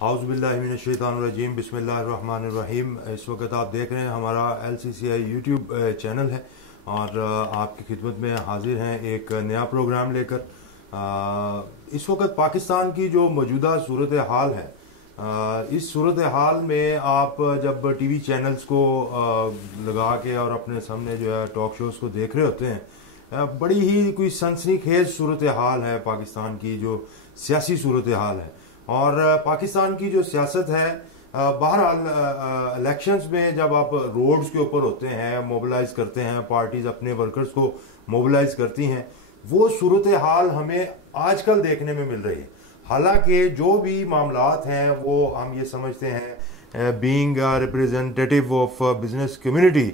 औज़ुबिल्लाहिमिनश्शैतानिर्रजीम बिस्मिल्लाहिर्रहमानिर्रहीम। इस वक्त आप देख रहे हैं हमारा LCCI यूट्यूब चैनल है और आपकी खिदमत में हाजिर हैं एक नया प्रोग्राम लेकर। इस वक्त पाकिस्तान की जो मौजूदा सूरत हाल है, इस सूरत हाल में आप जब टीवी चैनल्स को लगा के और अपने सामने जो है टॉक शोज़ को देख रहे होते हैं, बड़ी ही कोई सनसनीखेज सूरत हाल है पाकिस्तान की जो सियासी सूरत हाल है। और पाकिस्तान की जो सियासत है, बहरहाल इलेक्शंस में जब आप रोड्स के ऊपर होते हैं, मोबिलाइज करते हैं, पार्टीज अपने वर्कर्स को मोबिलाइज करती हैं, वो सूरत हाल हमें आजकल देखने में मिल रही है। हालांकि जो भी मामलात हैं वो हम ये समझते हैं being representative of business community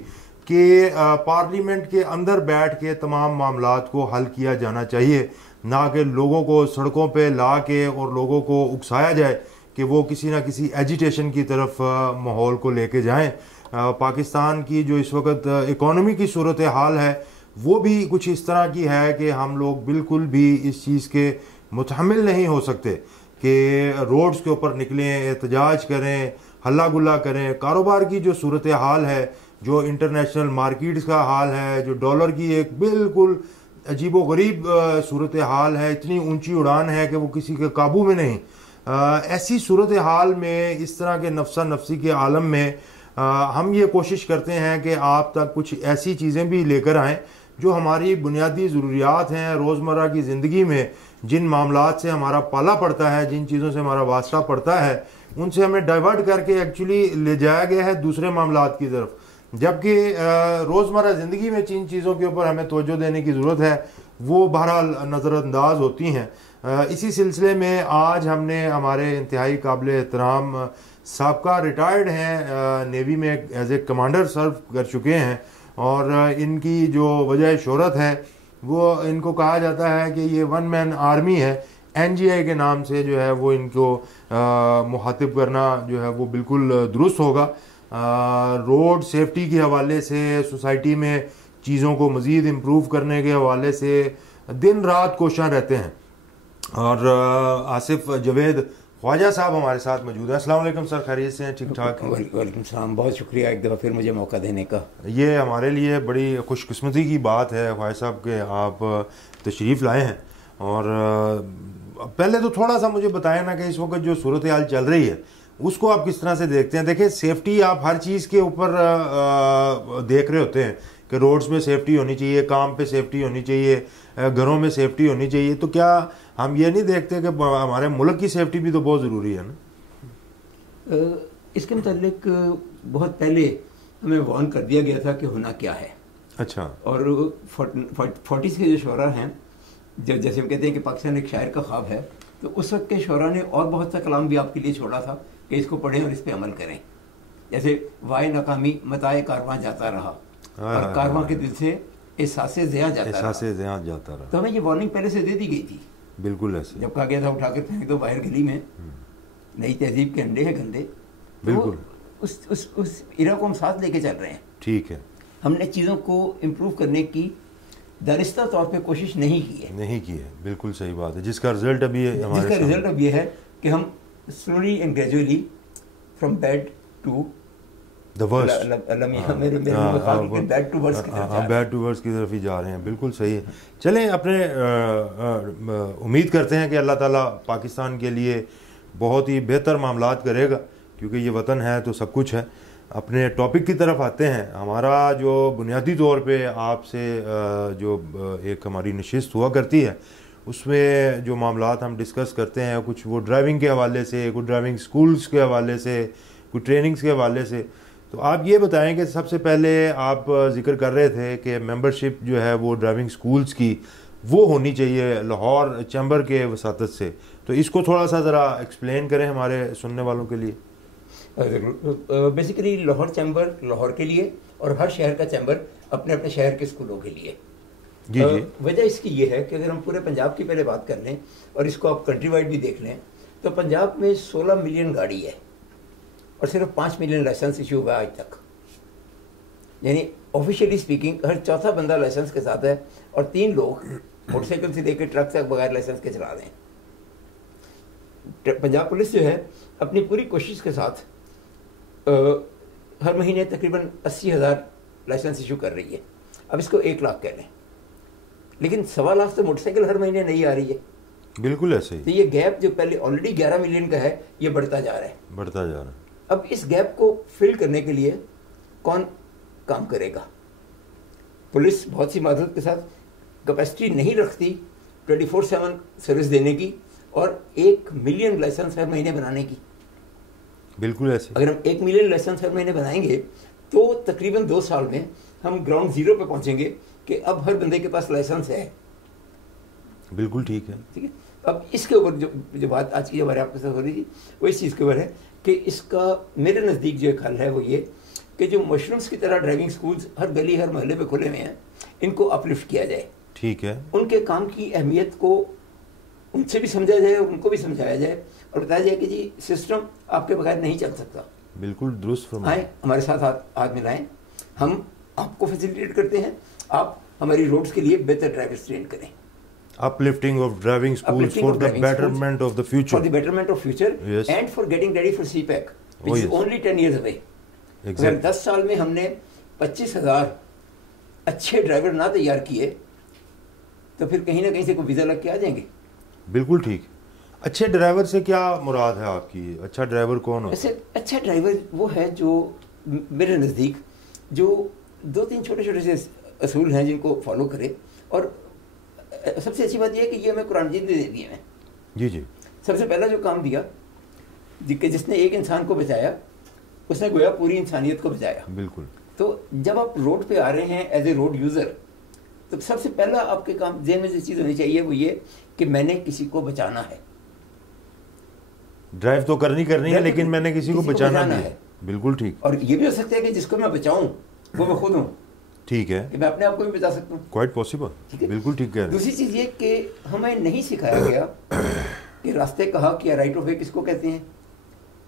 कि पार्लियामेंट के अंदर बैठ के तमाम मामलात को हल किया जाना चाहिए, ना कि लोगों को सड़कों पे ला के और लोगों को उकसाया जाए कि वो किसी ना किसी एजिटेशन की तरफ माहौल को लेके जाएं। पाकिस्तान की जो इस वक्त इकोनॉमी की सूरत हाल है वो भी कुछ इस तरह की है कि हम लोग बिल्कुल भी इस चीज़ के मुतहम्मिल नहीं हो सकते कि रोड्स के ऊपर निकलें, एहतजाज करें, हल्ला गुल्ला करें। कारोबार की जो सूरत हाल है, जो इंटरनेशनल मार्केट्स का हाल है, जो डॉलर की एक बिल्कुल अजीबो गरीब सूरत हाल है, इतनी ऊंची उड़ान है कि वो किसी के काबू में नहीं। ऐसी सूरत हाल में, इस तरह के नफसा नफसी के आलम में हम ये कोशिश करते हैं कि आप तक कुछ ऐसी चीज़ें भी लेकर आएँ जो हमारी बुनियादी ज़रूरियात हैं रोज़मर्रा की ज़िंदगी में, जिन मामलात से हमारा पाला पड़ता है, जिन चीज़ों से हमारा वास्ता पड़ता है, उनसे हमें डाइवर्ट करके एक्चुअली ले जाया गया है दूसरे मामलात की तरफ। जबकि रोज़मर्रा ज़िंदगी में जिन चीज़ों के ऊपर हमें तवज्जो देने की ज़रूरत है वो बहरहाल नज़रअंदाज होती हैं। इसी सिलसिले में आज हमने हमारे इंतहाई काबिल एहतराम साबका रिटायर्ड हैं, नेवी में एज ए कमांडर सर्व कर चुके हैं और इनकी जो वजह शोहरत है वो इनको कहा जाता है कि ये वन मैन आर्मी है। NGI के नाम से जो है वो इनको मुखातिब करना जो है वो बिल्कुल दुरुस्त होगा। रोड सेफ्टी के हवाले से, सोसाइटी में चीज़ों को मज़ीद इम्प्रूव करने के हवाले से दिन रात कोशिश रहते हैं। और आसिफ जवेद ख्वाजा साहब हमारे साथ मौजूद हैं। अस्सलाम वालेकुम सर, खैरियत से हैं? ठीक ठाक? वालेकुम सलाम, बहुत शुक्रिया एक दफ़ा फिर मुझे मौका देने का। ये हमारे लिए बड़ी खुशकिस्मती की बात है ख्वाजा साहब के आप तशरीफ़ लाए हैं। और पहले तो थोड़ा सा मुझे बताएं ना कि इस वक्त जो सूरत हाल चल रही है उसको आप किस तरह से देखते हैं। देखिए, सेफ्टी आप हर चीज़ के ऊपर देख रहे होते हैं कि रोड्स में सेफ्टी होनी चाहिए, काम पे सेफ्टी होनी चाहिए, घरों में सेफ्टी होनी चाहिए, तो क्या हम ये नहीं देखते कि हमारे मुल्क की सेफ्टी भी तो बहुत ज़रूरी है ना? इसके मुतालिक बहुत पहले हमें वार्न कर दिया गया था कि होना क्या है। अच्छा। और 40s के जो शोरा हैं, जब जैसे हम कहते हैं कि पाकिस्तान एक शायर का ख्वाब है, तो उस वक्त के शोरा ने और बहुत सा कलाम भी आपके लिए छोड़ा था कि इसको पढ़ें और इस पर अमल करें। जैसे वाय नाकामी मताए कारवां जाता रहा और कारवां के दिल से एहसासे ज़िया जाता रहा। तो हमें ये वार्निंग पहले से दे दी गई थी। बिल्कुल ऐसे जब कहा गया था उठाकर फेंक दो बाहर गली में, नई तहजीब के अंडे हैं गंदे। बिल्कुल तो उस इरा को हम साथ लेके चल रहे हैं। ठीक है। हमने चीज़ों को इम्प्रूव करने की दानिस्ता तौर पे कोशिश नहीं की है। बिल्कुल सही बात है, जिसका रिजल्ट अभी है कि हम slowly and gradually from bad to the worst, bad to worst की तरफ ही जा रहे हैं। बिल्कुल सही है। चलें, अपने उम्मीद करते हैं कि अल्लाह ताला पाकिस्तान के लिए बहुत ही बेहतर मामलात करेगा, क्योंकि ये वतन है तो सब कुछ है। अपने टॉपिक की तरफ आते हैं। हमारा जो बुनियादी तौर पे आपसे जो एक हमारी नशिस्त हुआ करती है उसमें जो मामलात हम डिस्कस करते हैं, कुछ वो ड्राइविंग के हवाले से, कुछ ड्राइविंग स्कूल्स के हवाले से, कुछ ट्रेनिंग्स के हवाले से। तो आप ये बताएं कि सबसे पहले आप जिक्र कर रहे थे कि मेंबरशिप जो है वो ड्राइविंग स्कूल्स की वो होनी चाहिए लाहौर चैम्बर के वसातत से, तो इसको थोड़ा सा ज़रा एक्सप्लेन करें हमारे सुनने वालों के लिए। बेसिकली लाहौर चैम्बर लाहौर के लिए और हर शहर का चैम्बर अपने अपने शहर के स्कूलों के लिए। जी जी। वजह इसकी ये है कि अगर हम पूरे पंजाब की पहले बात कर लें और इसको आप कंट्री वाइड भी देख लें, तो पंजाब में 16 मिलियन गाड़ी है और सिर्फ 5 मिलियन लाइसेंस इशू हुआ आज तक। यानी ऑफिशियली स्पीकिंग हर चौथा बंदा लाइसेंस के साथ है और 3 लोग मोटरसाइकिल से लेकर ट्रक तक बगैर लाइसेंस के चला रहे हैं। पंजाब पुलिस जो है अपनी पूरी कोशिश के साथ हर महीने तकरीबन 80,000 लाइसेंस इशू कर रही है। अब इसको 1 लाख कह लें, लेकिन 1.25 लाख तो मोटरसाइकिल हर महीने नहीं आ रही है। बिल्कुल ऐसे ही। तो ये गैप जो पहले ऑलरेडी 11 मिलियन का है, ये बढ़ता जा रहा है, बढ़ता जा रहा है। अब इस गैप को फिल करने के लिए कौन काम करेगा? पुलिस बहुत सी माजरत के साथ कैपेसिटी नहीं रखती 24/7 सर्विस देने की और 1 मिलियन लाइसेंस हर महीने बनाने की। बिल्कुल ऐसे। अगर हम 1 मिलियन लाइसेंस हर महीने बनाएंगे तो तकरीबन 2 साल में हम ग्राउंड जीरो पे पहुंचेंगे कि अब हर बंदे के पास लाइसेंस है। बिल्कुल ठीक है। ठीक है, अब इसके ऊपर जो बात आज की हमारे आपके साथ हो रही थी वो इस चीज़ के ऊपर है कि इसका मेरे नज़दीक जो एक हल है वो ये कि जो मशरूम्स की तरह ड्राइविंग स्कूल्स हर गली हर मोहल्ले में खुले हुए हैं, इनको अपलिफ्ट किया जाए। ठीक है। उनके काम की अहमियत को उनसे भी समझा जाए, उनको भी समझाया जाए और बताया जाए कि जी सिस्टम आपके बगैर नहीं चल सकता। बिल्कुल दुरुस्त फरमाया। आए हमारे साथ हाथ मिलाएं, हम आपको फैसिलिटेट करते हैं, आप हमारी रोड्स के लिए बेहतर ड्राइवर्स ट्रेन करें। Uplifting of driving schools for the betterment of the future. For the betterment of future, yes. And for getting ready for CPAC, which is yes. only 10 years away. Exactly. अगर 10 साल में हमने 25,000 अच्छे driver ना तैयार किए तो फिर कहीं ना कहीं से कोई वीज़ा लग के आ जाएंगे। बिल्कुल ठीक। अच्छे ड्राइवर से क्या मुराद है आपकी? अच्छा ड्राइवर कौन हो? ऐसे अच्छा ड्राइवर वो है जो मेरे नज़दीक जो 2-3 छोटे-छोटे से असूल हैं जिनको फॉलो करे। और सबसे अच्छी बात यह है कि ये हमें कुरान मजीद ने दे दिए हैं। जी जी। सबसे पहला जो काम दिया जिसने एक इंसान को बचाया उसने गोया पूरी इंसानियत को बचाया। बिल्कुल। तो जब आप रोड पे आ रहे हैं एज ए रोड यूज़र, तो सबसे पहला आपके काम जेहन में जो चीज़ होनी चाहिए वो ये कि मैंने किसी को बचाना है। ड्राइव तो करनी है, लेकिन मैंने किसी को बचाना है। बिल्कुल ठीक। और ये भी हो सकता है कि जिसको मैं बचाऊं वो मैं खुद हूँ। ठीक है, कि मैं अपने आप को भी बचा सकता हूँ। Quite possible. बिल्कुल ठीक कह रहे हैं। दूसरी चीज़ ये कि हमें नहीं सिखाया गया कि रास्ते का हक या राइट ऑफ वे किसको कहते हैं,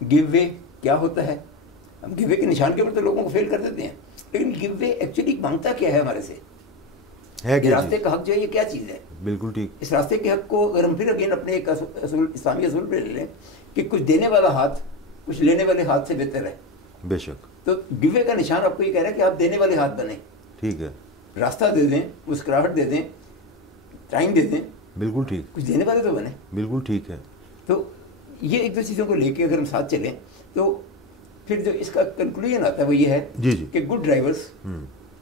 गिव वे क्या होता है। हम गिव वे के निशान के ऊपर तो लोगों को फेल कर देते हैं, लेकिन गिव वे एक्चुअली मांगता क्या है हमारे से, है क्या रास्ते का हक जो है ये क्या चीज़ है। बिल्कुल ठीक। इस रास्ते के हक को अगर हम फिर अगेन अपने एक असूल इस्लामी असूल पे ले लें कि कुछ देने वाला हाथ कुछ लेने वाले हाथ से बेहतर है। बेशक। तो गिव वे का निशान आपको ये कह रहा है कि आप देने वाले हाथ बने। ठीक है। रास्ता दे दें, मुस्कुराहट दे दें, टाइम दे दें। बिल्कुल ठीक। कुछ देने वाले तो बने। बिल्कुल ठीक है। तो ये एक दो चीज़ों को लेके अगर हम साथ चलें तो फिर जो इसका कंक्लूजन आता है वो ये है जी जी कि गुड ड्राइवर्स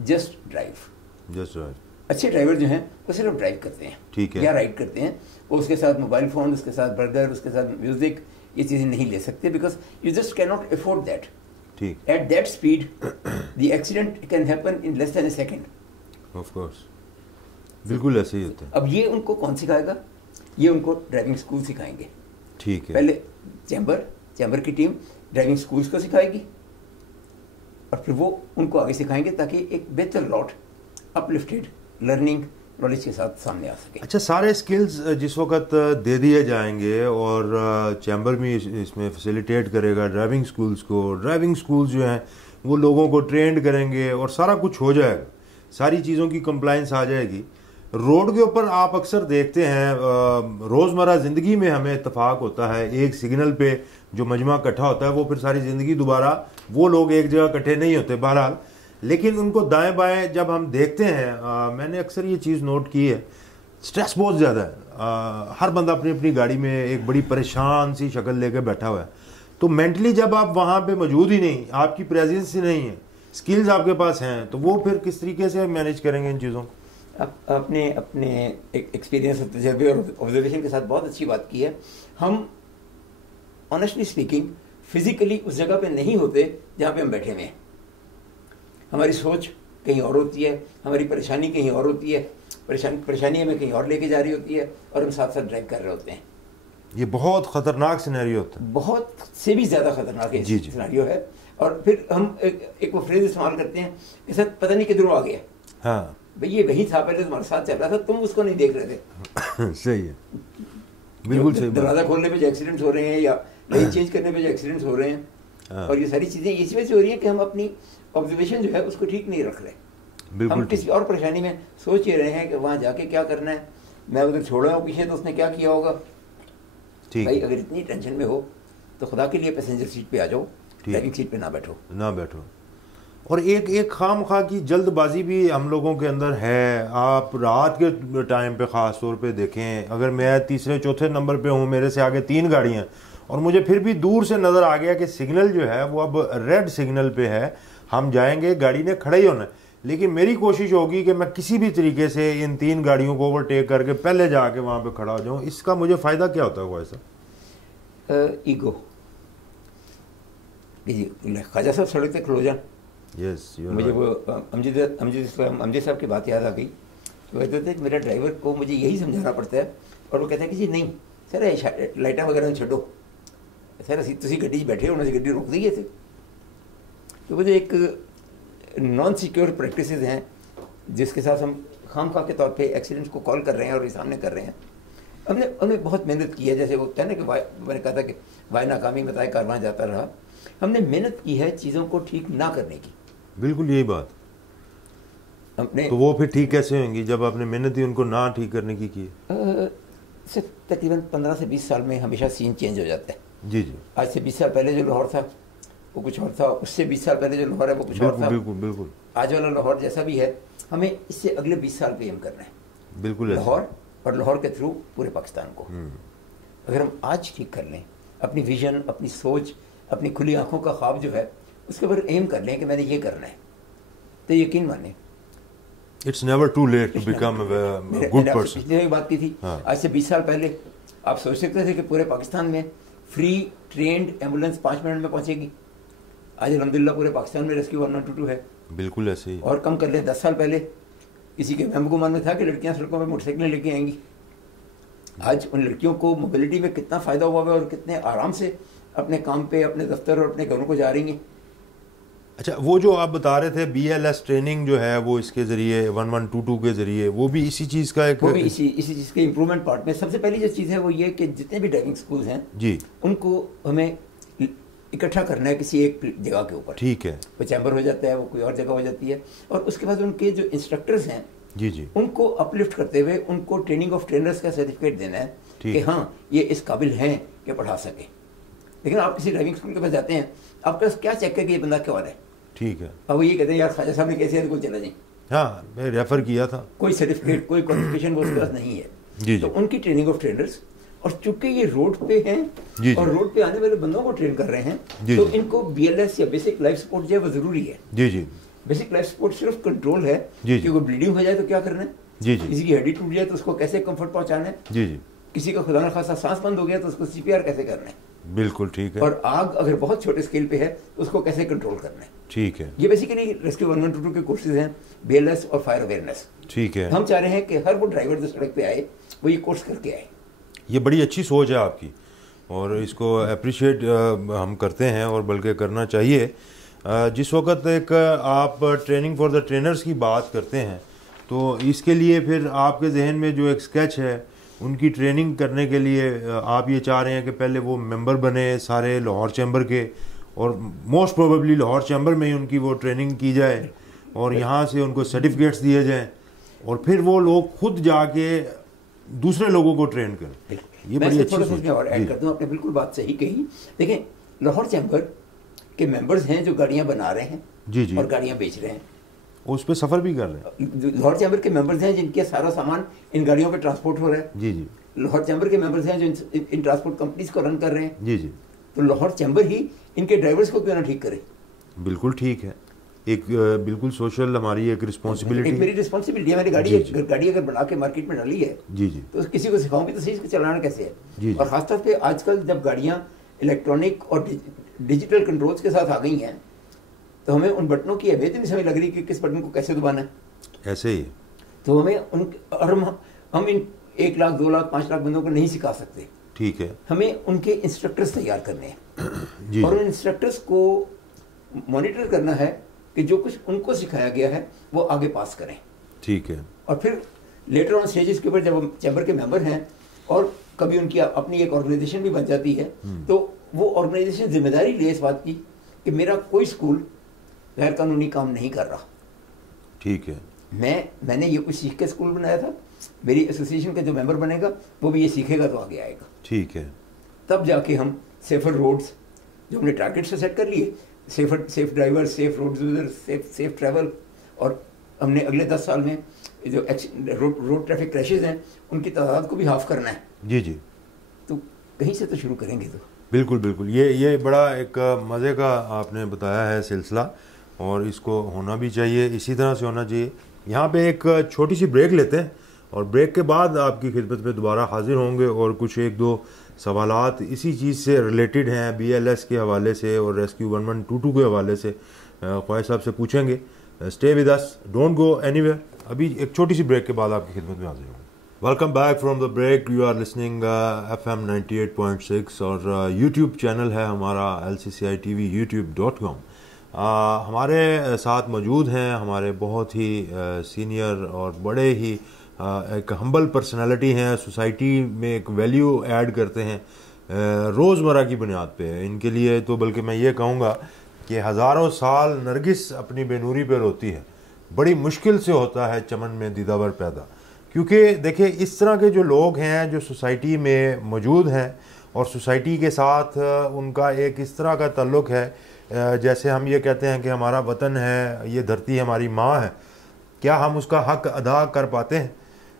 जस्ट ड्राइव। अच्छे ड्राइवर जो हैं वो सिर्फ ड्राइव करते हैं। ठीक है। या राइड करते हैं, वो उसके साथ मोबाइल फ़ोन, उसके साथ बर्गर, उसके साथ म्यूज़िक, ये चीज़ें नहीं ले सकते because you just can not afford that. ठीक। At that speed the accident can happen in less than a second. Of course. बिल्कुल ऐसे ही होता है। अब ये उनको कौन सिखाएगा? ये उनको ड्राइविंग स्कूल सिखाएंगे। ठीक है। पहले चैम्बर की टीम ड्राइविंग स्कूल्स को सिखाएगी और फिर वो उनको आगे सिखाएंगे ताकि एक बेहतर लॉट अपलिफ्टेड लर्निंग नॉलेज के साथ सामने आ सके। अच्छा, सारे स्किल्स जिस वक्त दे दिए जाएंगे और चैम्बर भी इसमें फैसिलिटेट करेगा ड्राइविंग स्कूल्स को, ड्राइविंग स्कूल्स जो हैं वो लोगों को ट्रेंड करेंगे और सारा कुछ हो जाएगा, सारी चीज़ों की कंप्लाइंस आ जाएगी। रोड के ऊपर आप अक्सर देखते हैं रोज़मर्रा ज़िंदगी में हमें इत्तेफाक होता है, एक सिग्नल पे जो मजमा इकट्ठा होता है वो फिर सारी ज़िंदगी दोबारा वो लोग एक जगह इकट्ठे नहीं होते बहरहाल, लेकिन उनको दाएं बाएं जब हम देखते हैं मैंने अक्सर ये चीज़ नोट की है, स्ट्रेस बहुत ज़्यादा है। हर बंदा अपनी अपनी गाड़ी में एक बड़ी परेशान सी शक्ल लेकर बैठा हुआ है। तो मेंटली जब आप वहाँ पे मौजूद ही नहीं, आपकी प्रेजेंस ही नहीं है, स्किल्स आपके पास हैं, तो वो फिर किस तरीके से मैनेज करेंगे इन चीज़ों को? अपने अपने एक्सपीरियंस और तजर्बे और ऑब्जर्वेशन के साथ बहुत अच्छी बात की है। हम ऑनेस्टली स्पीकिंग फिजिकली उस जगह पे नहीं होते जहाँ पे हम बैठे हुए हैं। हमारी सोच कहीं और होती है, हमारी परेशानी कहीं और होती है, परेशानी हमें कहीं और लेके जा रही होती है और हम साथ साथ ड्राइव कर रहे होते हैं। ये बहुत ख़तरनाक सिनेरियो होता है, बहुत से भी ज़्यादा ख़तरनाक सिनेरियो है। और फिर हम एक वो फ्रेज इस्तेमाल करते हैं कि सर पता नहीं किधरों आ गया। हाँ भाई, ये वही था पहले तुम्हारे साथ चल रहा था, तुम उसको नहीं देख रहे थे। सही है, बिल्कुल सही। दरवाज़ा खोलने पे जो एक्सीडेंट्स हो रहे हैं या लाइन चेंज करने पे जो एक्सीडेंट्स हो रहे हैं, और ये सारी चीज़ें इसी वजह से हो रही है कि हम अपनी ऑब्जर्वेशन जो है उसको ठीक नहीं रख रहे। हम किसी और परेशानी में सोच ही रहे हैं कि वहाँ जाके क्या करना है, मैं उधर छोड़ा हूँ पीछे तो उसने क्या किया होगा। भाई अगर इतनी टेंशन में हो तो खुदा के लिए पैसेंजर सीट पे आ जाओ, ड्राइविंग सीट पे ना बैठो। और एक खाम खा की जल्दबाजी भी हम लोगों के अंदर है। आप रात के टाइम पे ख़ास तौर पे देखें, अगर मैं तीसरे चौथे नंबर पे हूँ, मेरे से आगे 3 गाड़ियाँ, और मुझे फिर भी दूर से नज़र आ गया कि सिग्नल जो है वो अब रेड सिग्नल पे है, हम जाएंगे, गाड़ी ने खड़ा ही होना है, लेकिन मेरी कोशिश होगी कि मैं किसी भी तरीके से इन 3 गाड़ियों को ओवरटेक करके पहले जाके वहाँ पे खड़ा हो जाऊँ। इसका मुझे फ़ायदा क्या होता है ऐसा? ईगो। ख्वाजा साहब सड़क पे खलो जान। मुझे वो अमजद साहब की बात याद आ गई। तो कहते थे मेरे ड्राइवर को मुझे यही समझाना पड़ता है, और वो कहता है कि जी नहीं सर लाइटा वगैरह छो सर असं तुम गड्डी बैठे होना, गड्डी रोक दी थे। तो मुझे एक नॉन सिक्योर प्रैक्टिस हैं जिसके साथ हम खाम खा के तौर पे एक्सीडेंट्स को कॉल कर रहे हैं और ये सामने कर रहे हैं। हमने बहुत मेहनत की है, जैसे वो कहते हैं ना कि मैंने कहा था कि वाय नाकामी में ताए कारवां जाता रहा। हमने मेहनत की है चीज़ों को ठीक ना करने की। बिल्कुल यही बात। अपने तो वो फिर ठीक कैसे होंगी जब आपने मेहनत ही उनको ना ठीक करने की सर तकरीबन 15 से 20 साल में हमेशा सीन चेंज हो जाता है। जी जी। आज से 20 साल पहले जो लाहौर था वो कुछ और था, उससे 20 साल पहले जो लाहौर है वो कुछ और था। बिल्कुल। आज वाला लाहौर जैसा भी है, हमें इससे अगले 20 साल पे एम करना है। बिल्कुल लाहौर और लाहौर के थ्रू पूरे पाकिस्तान को। अगर हम आज ठीक कर लें, अपनी विजन, अपनी सोच, अपनी खुली आंखों का ख्वाब जो है उसके ऊपर एम कर लें कि मैंने ये करना है, तो यकीन माने it's never too late to become a good person. पिछले एक बात की थी, आज से 20 साल पहले आप सोच सकते थे कि पूरे पाकिस्तान में फ्री ट्रेंड एम्बुलेंस 5 मिनट में पहुंचेगी। आज अल्हम्दुलिल्लाह पूरे पाकिस्तान में रेस्क्यू 112 है। बिल्कुल ऐसे ही। और कम कर ले 10 साल पहले किसी के वहम गुमान में था कि लड़कियां सड़कों पर मोटरसाइकिलें लेके आएंगी। आज उन लड़कियों को मोबिलिटी में कितना फ़ायदा हुआ है और कितने आराम से अपने काम पे, अपने दफ्तर और अपने घरों को जा रही हैं। अच्छा, वो जो आप बता रहे थे BLS ट्रेनिंग जो है वो इसके ज़रिए 1122 के ज़रिए, वो भी इसी चीज़ का एक, वो भी इसी चीज़ के इम्प्रूवमेंट पार्ट में सबसे पहली जो चीज़ है वो ये कि जितने भी ड्राइविंग स्कूल हैं जी, उनको हमें इकट्ठा करना है किसी एक जगह के ऊपर। ठीक है। वो चैम्बर हो जाता है, वो कोई और जगह हो जाती है, और उसके बाद उनके जो इंस्ट्रक्टर्स हैं जी जी, उनको अपलिफ्ट करते हुए उनको ट्रेनिंग ऑफ ट्रेनर्स का सर्टिफिकेट देना है कि हाँ ये इस काबिल हैं कि पढ़ा सके। लेकिन आप किसी ड्राइविंग स्कूल के पास जाते हैं, आपके पास क्या चेक है कि ये बंदा क्या है? ठीक है। अब वो ये कहते हैं यार ख्वाजा साहब ने कैसे है, चला जी। हाँ, मैं रेफर किया था। कोई सर्टिफिकेट, कोई क्वालिफिकेशन वो उसके पास नहीं है। जी तो जी। उनकी ट्रेनिंग ऑफ ट्रेनर्स, और चूंकि ये रोड पे हैं जी और रोड पे आने वाले बंदों को ट्रेन कर रहे हैं, जी तो जी। इनको BLS या बेसिक लाइफ सपोर्ट जो है वो जरूरी है। जी जी। बेसिक लाइफ सपोर्ट सिर्फ कंट्रोल है जी जी। कि कोई ब्लीडिंग हो जाए तो क्या करना है, जी जी। किसी की हड्डी टूट जाए तो उसको कैसे कंफर्ट पहुंचाना है, जी जी। किसी का खुदा न खासा सांस बंद हो गया तो उसको CPR कैसे करना है, बिल्कुल ठीक है। और आग अगर बहुत छोटे स्केल पे है तो उसको कैसे कंट्रोल करना है। ठीक है। ये बेसिकली रेस्क्यू 1122 के कोर्सेज हैं, BLS और फायर अवेयरनेस। ठीक है। हम चाह रहे हैं कि हर वो ड्राइवर जो सड़क पे आए वो ये कोर्स करके आए। ये बड़ी अच्छी सोच है आपकी और इसको अप्रिशिएट हम करते हैं, और बल्कि करना चाहिए। जिस वक्त एक आप ट्रेनिंग फॉर द ट्रेनर्स की बात करते हैं, तो इसके लिए फिर आपके जहन में जो एक स्केच है, उनकी ट्रेनिंग करने के लिए आप ये चाह रहे हैं कि पहले वो मेंबर बने सारे लाहौर चैम्बर के, और मोस्ट प्रोबेबली लाहौर चैम्बर में ही उनकी वो ट्रेनिंग की जाए, और यहाँ से उनको सर्टिफिकेट्स दिए जाएँ, और फिर वो लोग खुद जाके दूसरे लोगों को ट्रेन करें। ये बड़ी अच्छी सोच है। और ऐड कर दूं, आपने बिल्कुल बात सही कही। देखें, लाहौर चैम्बर के मेंबर्स हैं जो गाड़ियां बना रहे हैं जी जी, और गाड़ियां बेच रहे हैं, उस पर सफ़र भी कर रहे हैं। लाहौर चैम्बर के मेंबर्स हैं जिनके सारा सामान इन गाड़ियों पे ट्रांसपोर्ट हो रहा है। जी जी। लाहौर चैम्बर के मेंबर्स हैं जो इन ट्रांसपोर्ट कंपनीज को रन कर रहे हैं। जी जी। तो लाहौर चैम्बर ही इनके ड्राइवर्स को क्यों ना ठीक करे? बिल्कुल ठीक है। एक बिल्कुल सोशल हमारी एक रिस्पॉन्सिबिलिटी, एक मेरी रिस्पॉन्सिबिलिटी है। मैंने गाड़ी अगर बना के मार्केट में डाली है जी जी, तो किसी को सिखाऊं भी तो सही इसको चलाना कैसे है। जी। और खासतौर पे आजकल जब गाड़ियां इलेक्ट्रॉनिक और डिजिटल कंट्रोल्स के साथ आ गई हैं, तो हमें उन बटनों की अहमियत नहीं समझ लग रही कि किस बटन को कैसे दबाना है। ऐसे ही। तो हमें हम इन 1 लाख 2 लाख 5 लाख बंदों को नहीं सिखा सकते। ठीक है। हमें उनके इंस्ट्रक्टर्स तैयार करने हैं जी। और उन इंस्ट्रक्टर्स को मॉनिटर करना है कि जो कुछ उनको सिखाया गया है वो आगे पास करें। ठीक है। और फिर लेटर ऑन स्टेजेस के ऊपर जब हम चैम्बर के मेंबर हैं और कभी उनकी अपनी एक ऑर्गेनाइजेशन भी बन जाती है, तो वो ऑर्गेनाइजेशन जिम्मेदारी ले इस बात की कि मेरा कोई स्कूल गैर कानूनी काम नहीं कर रहा। ठीक है। मैंने ये कुछ सीख के स्कूल बनाया था, मेरी एसोसिएशन का जो मेंबर बनेगा वो भी ये सीखेगा तो आगे आएगा। ठीक है। तब जाके हम सेफर रोड्स जो हमने टारगेट से सेट कर लिए, safe driver, safe road user, safe travel, और हमने अगले 10 साल में जो रोड ट्रैफिक क्रैशेज हैं उनकी तादाद को भी हाफ करना है। जी जी, तो कहीं से तो शुरू करेंगे। तो बिल्कुल बिल्कुल, ये बड़ा एक मज़े का आपने बताया है सिलसिला, और इसको होना भी चाहिए, इसी तरह से होना चाहिए। यहाँ पे एक छोटी सी ब्रेक लेते हैं और ब्रेक के बाद आपकी खिदमत में दोबारा हाजिर होंगे और कुछ एक दो सवालात इसी चीज़ से रिलेटेड हैं, BLS के हवाले से और रेस्क्यू 1122 के हवाले से ख्वाहिश साहब से पूछेंगे। Stay with us, don't go anywhere. अभी एक छोटी सी ब्रेक के बाद आपकी खिदमत में हाजिर होंगे। Welcome back from the break. You are listening FM 98.6 और यूट्यूब चैनल है हमारा LCCI TV youtube.com। हमारे साथ मौजूद हैं हमारे बहुत ही सीनियर और बड़े ही एक हम्बल पर्सनालिटी हैं, सोसाइटी में एक वैल्यू ऐड करते हैं रोज़मर्रा की बुनियाद पे। इनके लिए तो बल्कि मैं ये कहूँगा कि हज़ारों साल नरगिस अपनी बेनूरी पे रोती है, बड़ी मुश्किल से होता है चमन में दीदावर पैदा। क्योंकि देखिए इस तरह के जो लोग हैं जो सोसाइटी में मौजूद हैं और सोसाइटी के साथ उनका एक इस तरह का ताल्लुक़ है, जैसे हम ये कहते हैं कि हमारा वतन है, ये धरती हमारी माँ है, क्या हम उसका हक़ अदा कर पाते हैं?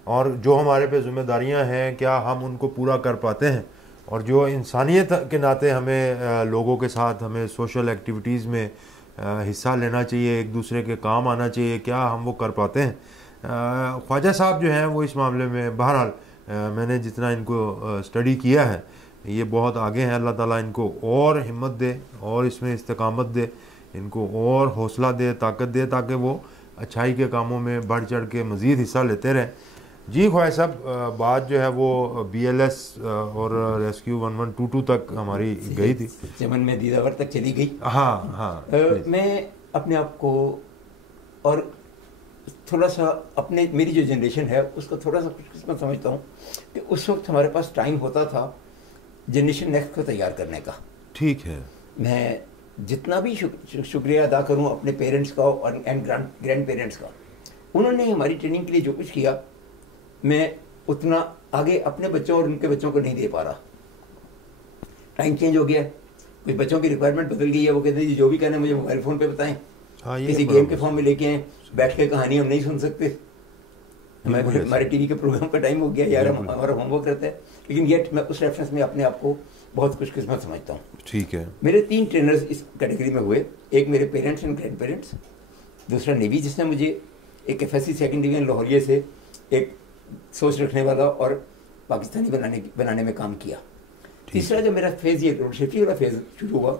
और जो हमारे पे ज़िम्मेदारियां हैं क्या हम उनको पूरा कर पाते हैं? और जो इंसानियत के नाते हमें लोगों के साथ हमें सोशल एक्टिविटीज़ में हिस्सा लेना चाहिए, एक दूसरे के काम आना चाहिए, क्या हम वो कर पाते हैं? ख्वाजा साहब जो हैं वो इस मामले में बहरहाल मैंने जितना इनको स्टडी किया है ये बहुत आगे हैं। अल्लाह ताला इनको और हिम्मत दे और इसमें इस्तिकामत दे, इनको और हौसला दे, ताकत दे, ताकि वो अच्छाई के कामों में बढ़ चढ़ के मज़ीद हिस्सा लेते रहें। जी ख्वाजा साहब, बात जो है वो BLS और रेस्क्यू 1122 तक हमारी गई थी, चमन में दीदावर तक चली गई। हाँ हाँ। मैं अपने आप को और थोड़ा सा अपने मेरी जो जनरेशन है उसको थोड़ा सा खुशकिस्मत समझता हूँ कि उस वक्त हमारे पास टाइम होता था जनरेशन नेक्स्ट को तैयार करने का। ठीक है, मैं जितना भी शुक्रिया अदा करूँ अपने पेरेंट्स का और ग्रैंड पेरेंट्स का, उन्होंने हमारी ट्रेनिंग के लिए जो कुछ किया मैं उतना आगे अपने बच्चों और उनके बच्चों को नहीं दे पा रहा। टाइम चेंज हो गया, कुछ बच्चों की रिक्वायरमेंट बदल गई है, वो कहते हैं जी जो भी कहना है मुझे मोबाइल फ़ोन पे बताएं। हाँ, किसी गेम के फॉर्म में लेके आए, बैठ के कहानी हम नहीं सुन सकते, हमारे टीवी के प्रोग्राम का टाइम हो गया यार, हमारा होमवर्क रहता है। लेकिन येट मैं उस रेफरेंस में अपने आप को बहुत खुशकिस्मत समझता हूँ। ठीक है, मेरे 3 ट्रेनर्स इस कैटेगरी में हुए, एक मेरे पेरेंट्स एंड ग्रैंड पेरेंट्स, दूसरा नेवी जिसने मुझे एक FSC सेकेंड डिवीजन लाहौरिया से एक सोच रखने वाला और पाकिस्तानी बनाने में काम किया। तीसरा जो मेरा फेज़ ये रोड सेफ्टी वाला फेज़ शुरू हुआ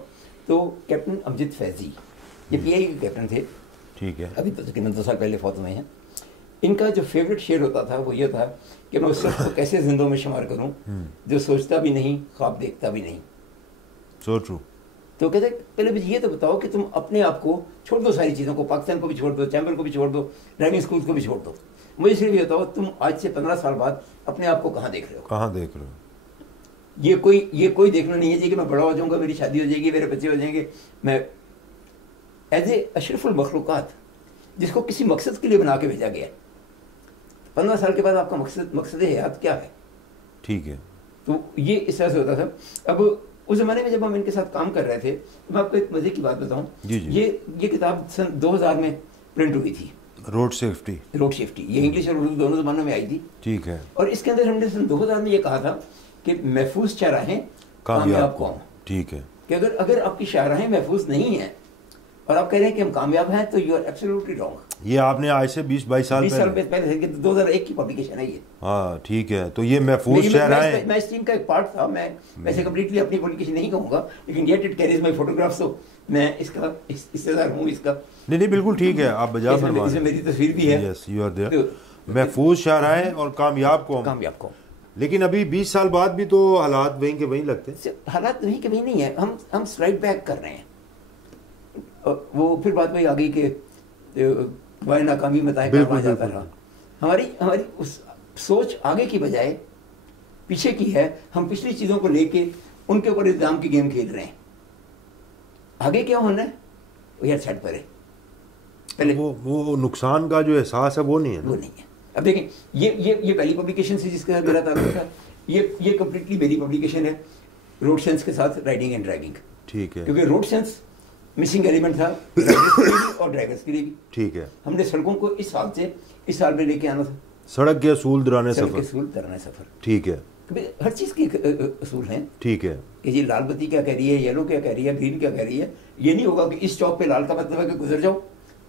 तो कैप्टन अमजद फैजी ये PI के कैप्टन थे। ठीक है, अभी तो तकरीबन 2 साल पहले फौत हुए हैं। इनका जो फेवरेट शेर होता था वो ये था कि मैं उस शख्स को कैसे जिंदों में शुमार करूं जो सोचता भी नहीं, ख्वाब देखता भी नहीं। So true. तो कहते पहले मुझे ये तो बताओ कि तुम अपने आप को छोड़ दो, सारी चीज़ों को, पाकिस्तान को भी छोड़ दो, चैम्बर को भी छोड़ दो, ड्राइविंग स्कूल को भी छोड़ दो, मुझे सिर्फ ये बताओ तुम आज से 15 साल बाद अपने आप को कहाँ देख रहे हो? कहाँ देख रहे हो? ये कोई देखना नहीं है जी कि मैं बड़ा हो जाऊंगा, मेरी शादी हो जाएगी, मेरे बच्चे हो जाएंगे। मैं एज ए अशरफुल मखलूक़ात जिसको किसी मकसद के लिए बना के भेजा गया, 15 साल के बाद आपका मकसद हयात क्या है? ठीक है, तो ये इस तरह से होता था। अब उस ज़माने में जब हम इनके साथ काम कर रहे थे, मैं आपको एक मज़े की बात बताऊं, ये किताब सन 2000 में प्रिंट हुई थी, रोड सेफ्टी। ये इंग्लिश और उर्दू दोनों ज़बानों में आई थी। ठीक है, और इसके अंदर हमने सन 2000 में ये कहा था कि महफूज शाहराहें कामयाब कौम। ठीक है, कि अगर आपकी शाहराहें महफूज नहीं है और आप कह रहे हैं कि हम कामयाब हैं तो यू आर एब्सोल्युटली रॉन्ग। ये आपने आज से 20-22 साल पहले 2001 की पब्लिकेशन है ये। हाँ ठीक है, तो ये महफूज शाहराहें, मैं इस टीम का एक पार्ट था। मैं वैसे कम्प्लीटली अपनी पब्लिकेशन नहीं कहूँगा, लेकिन yet it carries my photographs, तो मैं इसका हिस्सेदार हूँ इसका। नहीं बिल्कुल ठीक है, आप बजा फरमा, इसमें मेरी तस्वीर भी है। Yes, you are there. महफूज शाहराहें और कामयाब कौम। लेकिन अभी 20 साल बाद भी तो हालात वहीं के वहीं लगते हैं। हालात वहीं के वहीं नहीं है, हम स्लाइड बैक कर रहे हैं। वो फिर बात वही आ गई कि वह नाकामी में ताय करना जाता रहा। हमारी उस सोच आगे की बजाय पीछे की है। हम पिछली चीज़ों को लेके उनके ऊपर इल्ज़ाम की गेम खेल रहे हैं। आगे क्या होना है वो यार छठ पर है। पहले वो नुकसान का जो एहसास है वो नहीं है ना? वो नहीं है। अब देखें, ये पहली पब्लिकेशन से जिसके साथ मेरा ताल्लुक था, ये कम्प्लीटली मेरी पब्लिकेशन है। रोड सेंस के साथ राइडिंग एंड ड्राइविंग। ठीक है, क्योंकि रोड सेंस मिसिंग एलिमेंट था राइडर्स के लिए भी और ड्राइवर्स के लिए भी। ठीक है, हमने सड़कों को इस साल से इस साल में लेके आना था, सड़क के असूल दौरान सड़क के सफर। असूल दराने सफर। ठीक है, क्योंकि हर चीज़ के असूल हैं ठीक है, कि जी लाल बत्ती क्या कह रही है, येलो क्या कह रही है, ग्रीन क्या कह रही है। ये नहीं होगा कि इस चौक पे लाल का मतलब है कि गुजर जाओ,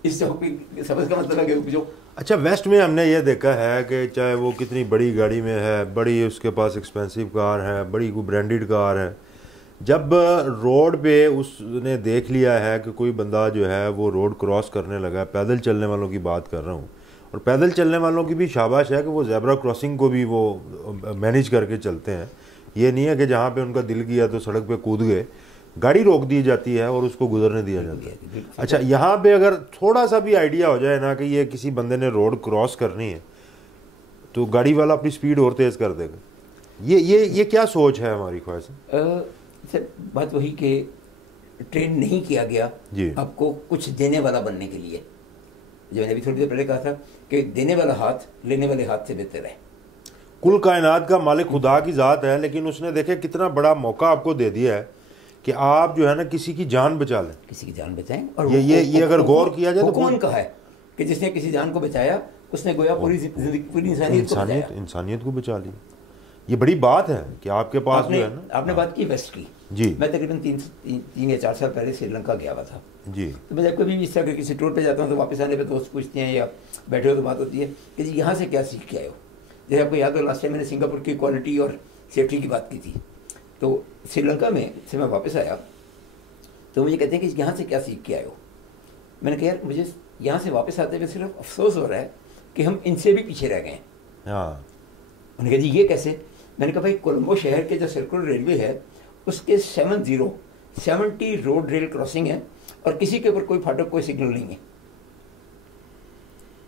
इस चौक पे सब्ज का मतलब है कि रुक जाओ। अच्छा, वेस्ट में हमने ये देखा है कि चाहे वो कितनी बड़ी गाड़ी में है, बड़ी उसके पास एक्सपेंसिव कार है, बड़ी कोई ब्रांडेड कार है, जब रोड पे उसने देख लिया है कि कोई बंदा जो है वो रोड क्रॉस करने लगा है, पैदल चलने वालों की बात कर रहा हूँ, और पैदल चलने वालों की भी शाबाश है कि वो ज़ेब्रा क्रॉसिंग को भी वो मैनेज करके चलते हैं। ये नहीं है कि जहाँ पे उनका दिल किया तो सड़क पे कूद गए, गाड़ी रोक दी जाती है और उसको गुजरने दिया जाता है। अच्छा, यहाँ पे अगर थोड़ा सा भी आइडिया हो जाए ना कि ये किसी बंदे ने रोड क्रॉस करनी है तो गाड़ी वाला अपनी स्पीड और तेज़ कर देगा। ये क्या सोच है हमारी ख्वाहिश? सर बात वही कि ट्रेन नहीं किया गया जी, आपको कुछ देने वाला बनने के लिए। जो मैंने अभी थोड़ी देर पहले कहा था कि देने वाला हाथ लेने वाले हाथ से बेहतर है। कुल कायनात का मालिक खुदा की ज़ात है, लेकिन उसने देखे कितना बड़ा मौका आपको दे दिया है कि आप जो है ना किसी की जान बचा लें, किसी की जान बचाएं। और ये अगर गौर किया जाए तो कौन कहा है कि जिसने किसी जान को बचाया उसने गोया पूरी जिंदगी पूरी इंसानियत को बचा ली। ये बड़ी बात है कि आपके पास जो है ना। आपने बात की वेस्ट की जी, मैं तकरीबन 3 या 4 साल पहले श्रीलंका गया हुआ था जी। तो मैं जब कभी भी इस तरह के किसी टूर पे जाता हूँ तो वापस आने पे दोस्त पूछते हैं या बैठे हो तो बात होती है कि जी यहाँ से क्या सीख के आए हो। जैसे आपको याद हो लास्ट टाइम मैंने सिंगापुर की क्वालिटी और सेफ्टी की बात की थी, तो श्रीलंका में से मैं वापस आया तो मुझे कहते हैं कि यहाँ से क्या सीख के आए हो। मैंने कहा यार मुझे यहाँ से वापस आते हुए सिर्फ अफसोस हो रहा है कि हम इनसे भी पीछे रह गए हैं। हाँ, उन्होंने कहा जी ये कैसे। मैंने कहा भाई कोलंबो शहर के जो सर्कुलर रेलवे है उसके 70 रोड रेल क्रॉसिंग है और किसी के ऊपर कोई फाटक कोई सिग्नल नहीं है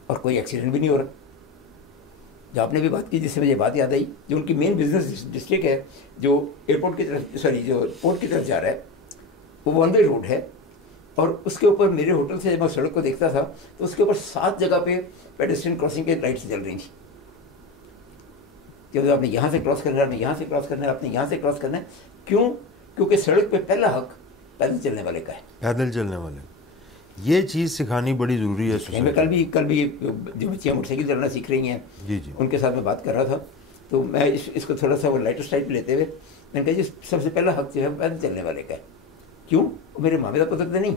और कोई एक्सीडेंट भी नहीं हो रहा। जो आपने भी बात की जिससे मुझे बात याद आई, जो उनकी मेन बिजनेस डिस्ट्रिक्ट है जो एयरपोर्ट की तरफ जो पोर्ट की तरफ जा रहा है वो वन वे रोड है और उसके ऊपर मेरे होटल से जब मैं सड़क को देखता था तो उसके ऊपर 7 जगह पे पेडेस्ट्रियन क्रॉसिंग के लाइट्स जल रही थी। जब आपने यहाँ से क्रॉस करना है, आपने यहाँ से क्रॉस करना है, आपने यहाँ से क्रॉस करना है। क्यों? क्योंकि सड़क पे पहला हक पैदल चलने वाले का है। पैदल चलने वाले, ये चीज़ सिखानी बड़ी ज़रूरी है। मैं कल भी जो बच्चियाँ मोटरसाइकिल चलना सीख रही हैं जी जी, उनके साथ मैं बात कर रहा था तो मैं इसको थोड़ा सा वो लाइटर स्टाइल पे लेते हुए मैंने कहा जी सबसे पहला हक जो है पैदल चलने वाले का है। क्यों? मेरे माँ बाप को तो नहीं,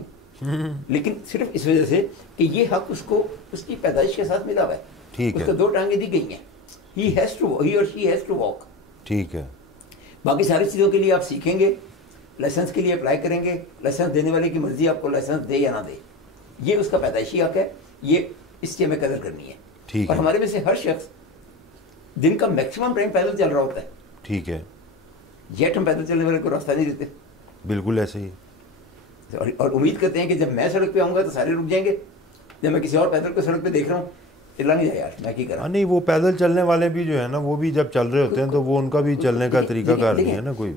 लेकिन सिर्फ इस वजह से कि ये हक उसको उसकी पैदाइश के साथ मिला हुआ है। ठीक है, उसको 2 टांगें दी गई हैं, he or she has to walk। ठीक है, बाकी सारी चीज़ों के लिए आप सीखेंगे, लाइसेंस के लिए अप्लाई करेंगे, लाइसेंस देने वाले की मर्जी आपको लाइसेंस दे या ना दे, ये उसका पैदाइशी हक है, ये इसकी हमें कदर करनी है। ठीक और है, हमारे में से हर शख्स दिन का मैक्सिमम टाइम पैदल चल रहा होता है। ठीक है, येट हम पैदल चलने वाले को रास्ता नहीं देते। बिल्कुल ऐसे ही। और उम्मीद करते हैं कि जब मैं सड़क पे आऊँगा तो सारे रुक जाएंगे, जब मैं किसी और पैदल को सड़क पे देख रहा हूँ चिल्ला नहीं जाए यार मैं क्या करा। नहीं, वो पैदल चलने वाले भी जो है ना वो भी जब चल रहे होते हैं तो वो उनका भी चलने का तरीका कार नहीं है ना कोई।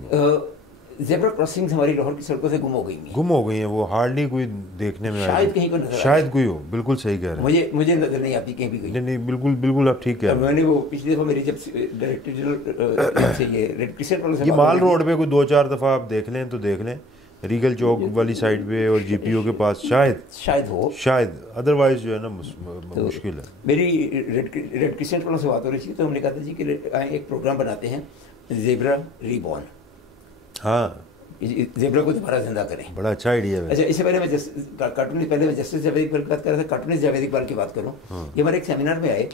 ज़ेब्रा क्रॉसिंग्स हमारी लाहौर की सड़कों से गुम हो गई हैं, वो हार्डली कोई देखने में शायद कहीं को नजर शायद कोई हो। बिल्कुल सही कह रहे हैं, मुझे नजर नहीं आती कहीं भी गई। नहीं, बिल्कुल आप ठीक कह रहे हैं। मैंने वो पिछली दफा मेरी जब डायरेक्टर से ये रेड क्रिसेंट वालों से ये माल रोड पे कोई 2-4 दफा आप देख लें तो देख लें, रीगल चौक वाली साइड पे और जीपीओ के पास शायद अदरवाइज जो है ना मुश्किल है। मेरी रेड क्रिसेंट वालों से बात हो रही थी तो हमने कहा था जी कि एक प्रोग्राम बनाते हैं ज़ेब्रा रीबॉर्न। हाँ, ज़ेब्रा को दोबारा जिंदा करें। बड़ा अच्छा आइडिया है। अच्छा, इससे पहले मैं जस्टिस जावेद इकबाल की बात कर रहा था, कार्टूनिस्ट जावेद इकबाल की बात करूँ। ये हमारे एक सेमिनार में आए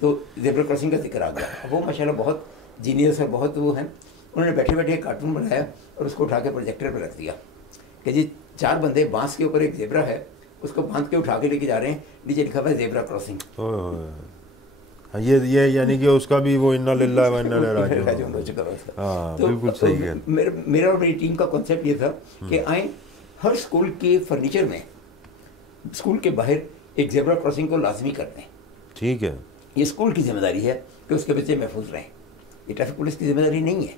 तो ज़ेब्रा क्रॉसिंग का जिक्र आ गया। वो माशाल्लाह बहुत जीनियस और बहुत वो हैं। उन्होंने बैठे बैठे एक कार्टून बनाया और उसको उठा के प्रोजेक्टर पर रख दिया कि जी 4 बंदे बांस के ऊपर एक ज़ेब्रा है उसको बांध के उठा के लेके जा रहे हैं, नीचे लिखा हुआ है ज़ेब्रा क्रॉसिंग। ये यानी कि उसका भी वो इन्ना लिल्लाह व इन्ना इलैहि राजिऊन हो चुका है। हाँ, बिल्कुल सही है। मेरा और मेरी टीम का कॉन्सेप्ट ये था कि आए हर स्कूल के फर्नीचर में स्कूल के बाहर एक ज़ेब्रा क्रॉसिंग को लाजमी कर दें। ठीक है, ये स्कूल की जिम्मेदारी है कि उसके बच्चे महफूज रहें, ये ट्रैफिक पुलिस की जिम्मेदारी नहीं है।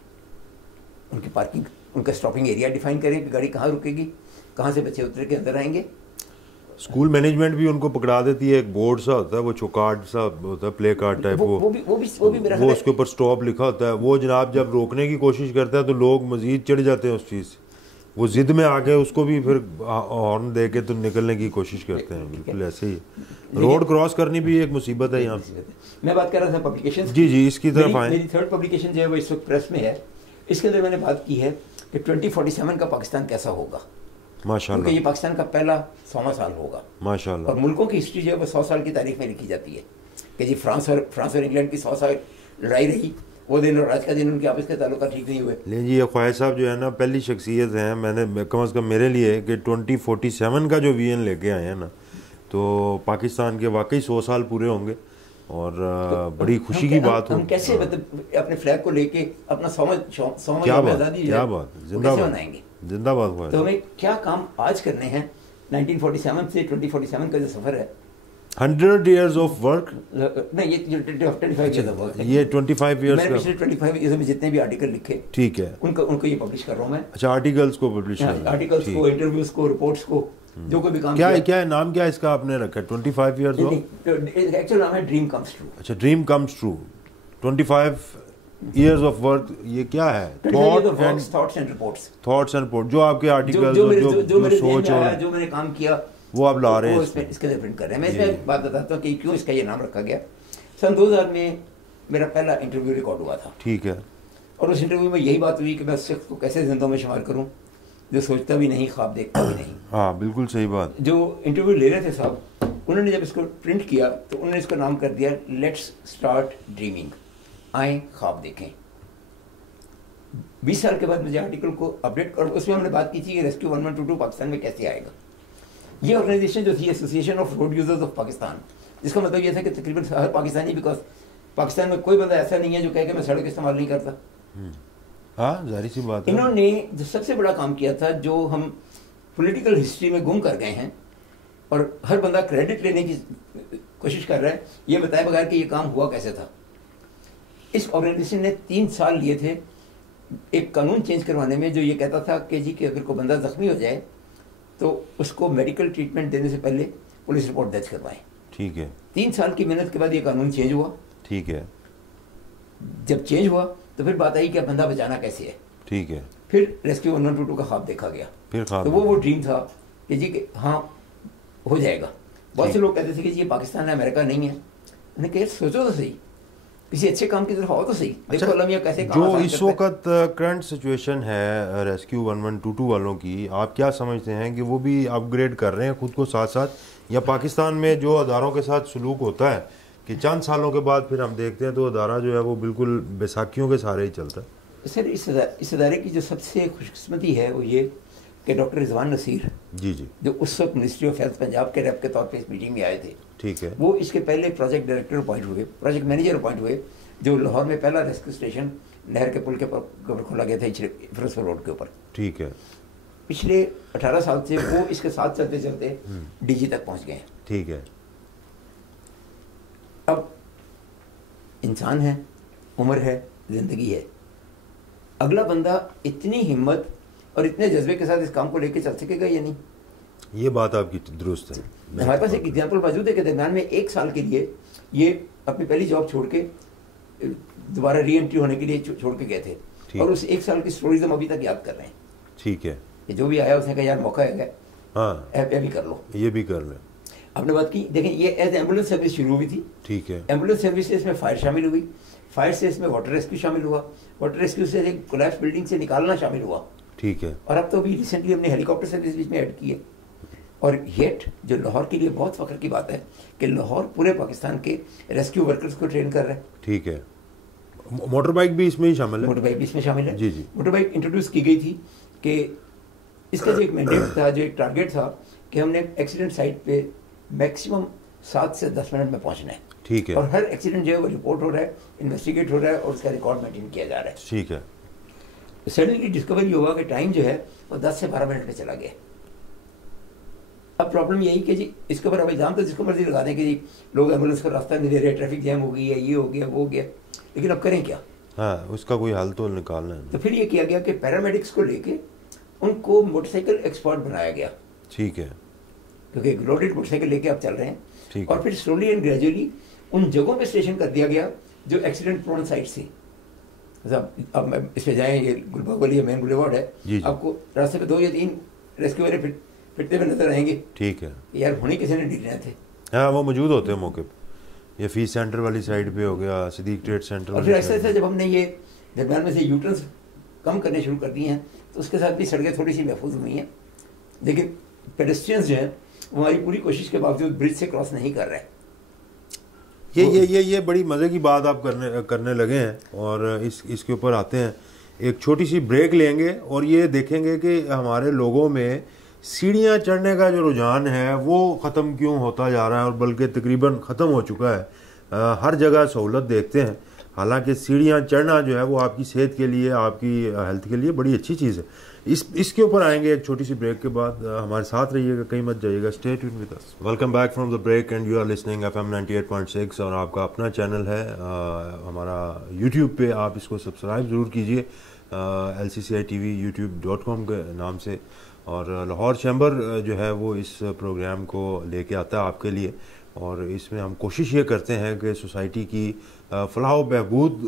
उनकी पार्किंग उनका स्टॉपिंग एरिया डिफाइन करें कि गाड़ी कहाँ रुकेगी, कहाँ से बच्चे उतर के अंदर आएंगे। स्कूल मैनेजमेंट भी उनको पकड़ा देती है, एक बोर्ड सा होता है, वो चौकार्ड सा होता है, प्ले कार्ड टाइप, वो उसके ऊपर स्टॉप लिखा होता है। वो जनाब जब रोकने की कोशिश करता है तो लोग मजीद चढ़ जाते हैं उस चीज़ से, वो जिद में आके उसको भी फिर हॉर्न दे के तो निकलने की कोशिश करते हैं। बिल्कुल ऐसे ही रोड क्रॉस करनी भी एक मुसीबत है यहाँ पे। मैं बात कर रहा था पब्लिकेशन, जी इसकी तरफ आए। मेरी थर्ड पब्लिकेशन जो है वो इस वक्त प्रेस में है। इसके अंदर मैंने बात की है कि 2047 का पाकिस्तान कैसा होगा, माशाल्लाह, क्योंकि ये पाकिस्तान का पहला 100वां साल होगा माशाल्लाह। और मुल्कों की हिस्ट्री जो है वो 100 साल की तारीख में लिखी जाती है कि जी फ्रांस और इंग्लैंड की 100 साल लड़ाई रही, वो दिन और आज का दिन उनके आपस के ताल्लुकात ठीक नहीं हुए। लेकिन जी ये ख्वाहिश साहब जो है ना पहली शख्सियत हैं, मैंने कम अज़ कम मेरे लिए कि 2047 का जो विजन लेके आए हैं ना, तो पाकिस्तान के वाकई 100 साल पूरे होंगे और बड़ी खुशी की बात हो। हम कैसे मतलब अपने फ्लैग को लेके अपना 100वां क्या आज़ादी क्या बात, जिंदाबाद मनाएंगे, जिंदाबाद हुआ। तो हमें क्या काम आज करने हैं 1947 से 2047 का जो सफर है। 100 years of work, नहीं ये 25 years of work है। ये 25 years मैंने का, पिछले 25 years में जितने भी आर्टिकल लिखे, ठीक है, उनको ये पब्लिश कर रहा हूँ मैं। अच्छा आर्टिकल्स को पब्लिश कर, आर्टिकल्स को, इंटरव्यूज को, रिपोर्ट्स को, जो कोई भी काम क्या है नाम क्या इसका आपने रखा है? 25 years of, एक्चुअल नाम है ड्रीम कम्स ट्रू। अच्छा dream comes true, 25 years of work, ये क्या है? थॉट्स एंड रिपोर्ट्स, जो आपके आर्टिकल जो मेरे सोच और जो मैंने काम किया वो आप ला रहे हैं इसके अंदर प्रिंट कर रहे हैं। मैं इसमें बात बताता हूँ कि क्यों इसका ये नाम रखा गया। सन 2000 में मेरा पहला इंटरव्यू रिकॉर्ड हुआ था, ठीक है, और उस इंटरव्यू में यही बात हुई कि मैं उस शख्स को कैसे जिंदों में शुमार करूँ जो सोचता भी नहीं, ख्वाब देखता भी नहीं। हाँ बिल्कुल सही बात। जो इंटरव्यू ले रहे थे साहब, उन्होंने जब इसको प्रिंट किया तो उन्होंने इसका नाम कर दिया लेट्स स्टार्ट ड्रीमिंग, आए ख्वाब देखें। 20 साल के बाद मुझे आर्टिकल को अपडेट, और उसमें हमने बात की थी कि रेस्क्यू 1122 पाकिस्तान में कैसे आएगा। ये ऑर्गेनाइजेशन जो थी association of road users of Pakistan, जिसका मतलब ये था कि तकरीबन हर पाकिस्तानी, बिकॉज पाकिस्तान में कोई बंदा ऐसा नहीं है जो कहे कि मैं सड़क इस्तेमाल नहीं करता। हाँ जाहिर सी बात है। इन्होंने जो सबसे बड़ा काम किया था, जो हम पॉलिटिकल हिस्ट्री में गुम कर गए हैं और हर बंदा क्रेडिट लेने की कोशिश कर रहा है, ये बताए बगैर कि ये काम हुआ कैसे था। इस ऑर्गेनाइजेशन ने 3 साल लिए थे एक कानून चेंज करवाने में, जो ये कहता था कि जी कि अगर कोई बंदा जख्मी हो जाए तो उसको मेडिकल ट्रीटमेंट देने से पहले पुलिस रिपोर्ट दर्ज करवाएं। ठीक है, 3 साल की मेहनत के बाद ये कानून चेंज हुआ। ठीक है, जब चेंज हुआ तो फिर बात आई कि बंदा बचाना कैसे है। ठीक है, फिर रेस्क्यू 1122 का ख्वाब देखा गया, फिर ख्वाब, तो वो ड्रीम था कि जी कि हाँ हो जाएगा। बहुत से लोग कहते थे कि जी ये पाकिस्तान है, अमेरिका नहीं है। मैंने कहा सोचो तो सही, किसी अच्छे काम की तरफ आओ तो सही। अच्छा, देखो अलमिया कैसे जो इस वक्त करंट सिचुएशन है रेस्क्यू 1122 वालों की, आप क्या समझते हैं कि वो भी अपग्रेड कर रहे हैं खुद को साथ साथ, या पाकिस्तान में जो अदारों के साथ सलूक होता है कि चंद सालों के बाद फिर हम देखते हैं तो अदारा जो है वो बिल्कुल बैसाखियों के सहारे ही चलता है? सर इस अदारे की जो सबसे खुशकिस्मती है वो ये कि डॉक्टर रिजवान नसीर जी जो उस वक्त मिनिस्ट्री ऑफ हेल्थ पंजाब के रेप के तौर पे इस मीटिंग में आए थे, ठीक है, वो इसके पहले प्रोजेक्ट डायरेक्टर अपॉइंट हुए, प्रोजेक्ट मैनेजर अपॉइंट हुए, जो लाहौर में पहला रेस्क्यू स्टेशन नहर के पुल के ऊपर खोला गया था फिरोजपुर रोड के ऊपर। ठीक है, पिछले 18 साल से वो इसके साथ चलते चलते डीजी तक पहुंच गए हैं। ठीक है, अब इंसान है, उम्र है, जिंदगी है, अगला बंदा इतनी हिम्मत और इतने जज्बे के साथ इस काम को लेकर चल सकेगा या नहीं? ये बात आपकी दुरुस्त है। हमारे पास एक एग्जाम्पल मौजूद है कि दरम्यान में 1 साल के लिए ये अपनी पहली जॉब छोड़ के दोबारा री एंट्री होने के लिए छोड़ के गए थे, और उस 1 साल की स्टोरीज हम अभी तक याद कर रहे हैं। ठीक है, ये जो भी आया उसने कहा यार मौका है, हाँ ये भी कर लो, ये भी कर लें। आपने बात की, देखें ये एज एम्बुलेंस सर्विस शुरू हुई थी। ठीक है, एम्बुलेंस सर्विस से इसमें फायर शामिल हुई, फायर से इसमें वाटर रेस्क्यू शामिल हुआ, वाटर रेस्क्यू से एक कोलैप्स बिल्डिंग से निकालना शामिल हुआ। ठीक है, और अब तो अभी रिसेंटली हमने हेलीकॉप्टर सर्विस बीच में ऐड की है। और येट जो लाहौर के लिए बहुत फख्र की बात है कि लाहौर पूरे पाकिस्तान के रेस्क्यू वर्कर्स को ट्रेन कर रहा है। ठीक है, मोटर बाइक भी इसमें ही शामिल है? मोटर बाइक भी इसमें शामिल है। जी जी, मोटर बाइक इंट्रोड्यूस की गई थी कि इसका जो एक मैंडेट था, जो एक टारगेट था कि हमने एक्सीडेंट साइट पे मैक्सिमम 7 से 10 मिनट में पहुंचना है। ठीक है, और हर एक्सीडेंट जो है वो रिपोर्ट हो रहा है, इन्वेस्टिगेट हो रहा है और उसका रिकॉर्ड मेंटेन किया जा रहा है। ठीक है, सडनली डिस्कवरी हुआ कि टाइम जो है वो 10 से 12 मिनट में चला गया। अब प्रॉब्लम यही कि जी इसके ऊपर अब इल्जाम तो जिसको मर्जी लगा दें कि जी लोग एम्बुलेंस को रास्ता नहीं दे रहे, ट्रैफिक जैम हो गई है, ये हो गया, वो हो गया, लेकिन अब करें क्या? हाँ उसका कोई हल तो निकालना है। तो फिर ये किया गया कि पैरामेडिक्स को लेके उनको मोटरसाइकिल एक्सपर्ट बनाया गया। ठीक है, क्योंकि लोडेड मोटरसाइकिल लेके आप चल रहे हैं। ठीक और है। फिर स्लोली एंड ग्रेजुअली उन जगहों पे स्टेशन कर दिया गया जो एक्सीडेंट प्रोन साइट से, अब इस पे जाएं, ये गुलबाग वाली मेन बुलेवार्ड है, जी। आपको रास्ते पे 2 या 3 रेस्क्यू वाले फिरते हुए नजर आएंगे। ठीक है यार होने किसी ने डीलर थे। हाँ, वो मौजूद होते हैं मौके पे। ये फीस सेंटर वाली साइड पे हो गया, सदीक ट्रेड सेंटर और फिर ऐसा ऐसा जब हमने ये दरम्यान में से यूटर्न्स कम करने शुरू कर दिए हैं तो उसके साथ भी सड़कें थोड़ी सी महफूज हुई हैं, लेकिन पेडेस्ट्रियंस जो हैं वो हमारी पूरी कोशिश के बावजूद ब्रिज से क्रॉस नहीं कर रहे। ये बड़ी मज़े की बात आप करने लगे हैं और इसके ऊपर आते हैं। एक छोटी सी ब्रेक लेंगे और ये देखेंगे कि हमारे लोगों में सीढ़ियाँ चढ़ने का जो रुझान है वो ख़त्म क्यों होता जा रहा है, और बल्कि तकरीबन ख़त्म हो चुका है। हर जगह सहूलत देखते हैं, हालांकि सीढ़ियाँ चढ़ना जो है वो आपकी सेहत के लिए, आपकी हेल्थ के लिए बड़ी अच्छी चीज़ है। इसके ऊपर आएंगे एक छोटी सी ब्रेक के बाद। हमारे साथ रहिएगा, कहीं मत जाइएगा। Stay tuned with us. Welcome back from the break and you are listening FM 98.6 और आपका अपना चैनल है हमारा यूट्यूब पे। आप इसको सब्सक्राइब ज़रूर कीजिए LCCI TV YouTube.com के नाम से। और लाहौर चैम्बर जो है वो इस प्रोग्राम को लेके आता है आपके लिए, और इसमें हम कोशिश ये करते हैं कि सोसाइटी की फलाह व बहबूद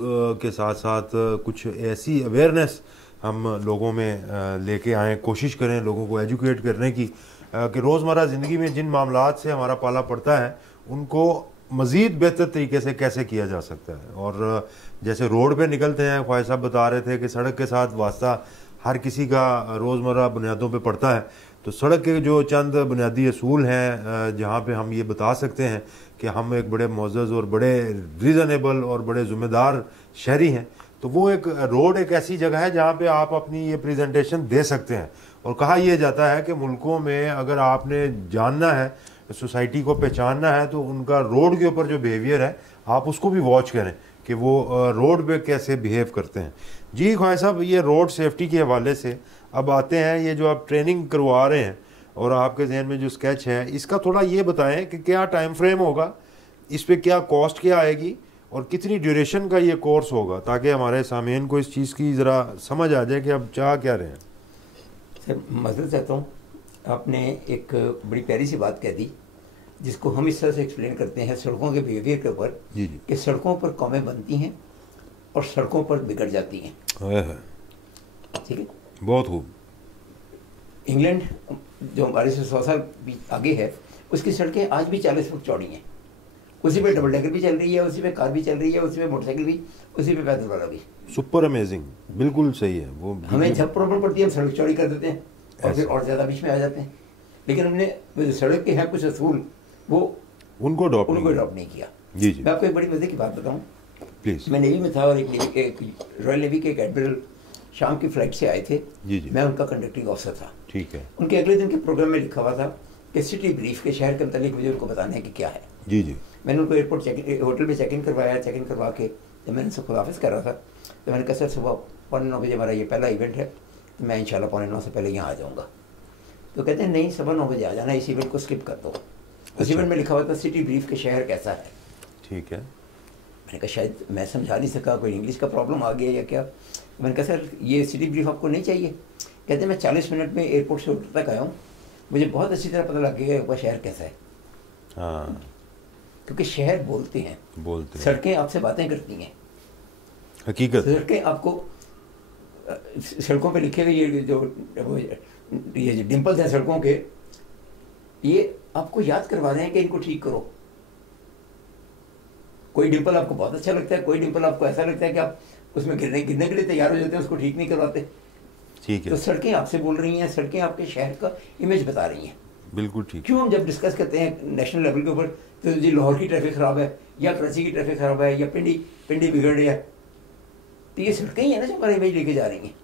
के साथ साथ कुछ ऐसी अवेयरनेस हम लोगों में लेके आएँ, कोशिश करें लोगों को एजुकेट करने की कि रोज़मर्रा ज़िंदगी में जिन मामलात से हमारा पाला पड़ता है उनको मज़ीद बेहतर तरीके से कैसे किया जा सकता है। और जैसे रोड पे निकलते हैं, ख्वाहिश साहब बता रहे थे कि सड़क के साथ वास्ता हर किसी का रोज़मर्रा बुनियादों पे पड़ता है, तो सड़क के जो चंद बुनियादी असूल हैं जहाँ पे हम ये बता सकते हैं कि हम एक बड़े मुअज़्ज़ज़ और बड़े रीज़नेबल और बड़े ज़िम्मेदार शहरी हैं, तो वो एक रोड एक ऐसी जगह है जहाँ पे आप अपनी ये प्रेजेंटेशन दे सकते हैं। और कहा यह जाता है कि मुल्कों में अगर आपने जानना है, सोसाइटी को पहचानना है, तो उनका रोड के ऊपर जो बिहेवियर है आप उसको भी वॉच करें कि वो रोड पे कैसे बिहेव करते हैं। जी ख्वाहिश साहब, ये रोड सेफ्टी के हवाले से अब आते हैं, ये जो आप ट्रेनिंग करवा रहे हैं और आपके जहन में जो स्केच है इसका थोड़ा ये बताएं कि क्या टाइम फ्रेम होगा, इस पर क्या कॉस्ट क्या आएगी और कितनी ड्यूरेशन का ये कोर्स होगा, ताकि हमारे सामीन को इस चीज़ की ज़रा समझ आ जाए कि अब चाह क्या रहे हैं। सर मदद चाहता हूँ, आपने एक बड़ी प्यारी सी बात कह दी जिसको हम इस तरह से एक्सप्लेन करते हैं सड़कों के बिहेवियर के ऊपर कि सड़कों पर कौमें बनती हैं और सड़कों पर बिगड़ जाती हैं। ठीक है, बहुत खूब। इंग्लैंड जो हमारे से 100 साल आगे है, उसकी सड़कें आज भी 40 फुट चौड़ी हैं। उसी पे डबल डेकर भी चल रही है, उसी पे कार भी चल रही है, उसी पे मोटरसाइकिल भी, उसी पे पैदल वाला भी। सुपर अमेजिंग, बिल्कुल सही है। वो हमें जब प्रॉब्लम पड़ती है हम सड़क चौड़ी कर देते हैं और फिर और ज़्यादा बीच में आ जाते हैं, लेकिन हमने सड़क के हैं कुछ असूल वो उनको अडॉप्ट नहीं किया। जी जी। मैं आपको एक बड़ी मजे की बात बताऊं प्लीज़। मैं नेवी में था और एक रॉयल नेवी के एक एडमिरल शाम की फ्लाइट से आए थे। जी जी। मैं उनका कंडक्टिंग ऑफिसर था। ठीक है। उनके अगले दिन के प्रोग्राम में लिखा हुआ था कि सिटी ब्रीफ के शहर के मतलब मुझे उनको बताना है कि क्या है। जी जी। मैंने उनको एयरपोर्ट होटल में चेक इन करवाया। चेक इन करवा के जब मैंने उनसे खुदाफिज कर रहा था तो मैंने कहा सर सुबह 9:15 बजे हमारा ये पहला इवेंट है, तो मैं इंशाल्लाह 9:15 से पहले यहाँ आ जाऊँगा। तो कहते हैं नहीं 9:15 बजे आ जाना, इस इवेंट को स्किप कर दो। उस इवेंट में लिखा हुआ था सिटी ब्रीफ के शहर कैसा है। ठीक है। मैंने कहा शायद मैं समझा नहीं सका, कोई इंग्लिश का प्रॉब्लम आ गया या क्या। मैंने कहा सर ये सिटी ब्रीफ आपको नहीं चाहिए। कहते मैं 40 मिनट में एयरपोर्ट से होटल तक आया हूँ, मुझे बहुत अच्छी तरह पता लग गया वह शहर कैसा है। हाँ, क्योंकि शहर बोलते हैं, सड़कें आपसे बातें करती हैं। हकीकत सड़कें आपको सड़कों पे लिखे हुए ये जो डिम्पल्स हैं सड़कों के, ये आपको याद करवा रहे हैं कि इनको ठीक करो। कोई डिम्पल आपको बहुत अच्छा लगता है, कोई डिम्पल आपको ऐसा लगता है कि आप उसमें गिरने के लिए तैयार हो जाते हैं, उसको ठीक नहीं करवाते। ठीक है। तो सड़कें आपसे बोल रही हैं, सड़कें आपके शहर का इमेज बता रही हैं। बिल्कुल ठीक। क्यों हम जब डिस्कस करते हैं नेशनल लेवल के ऊपर तो जी लाहौर की ट्रैफिक खराब है या कराची की ट्रैफिक खराब है या पिंडी बिगड़ रही है, तो ये सड़कें ही है ना जो हमारा इमेज लेके जा रही हैं।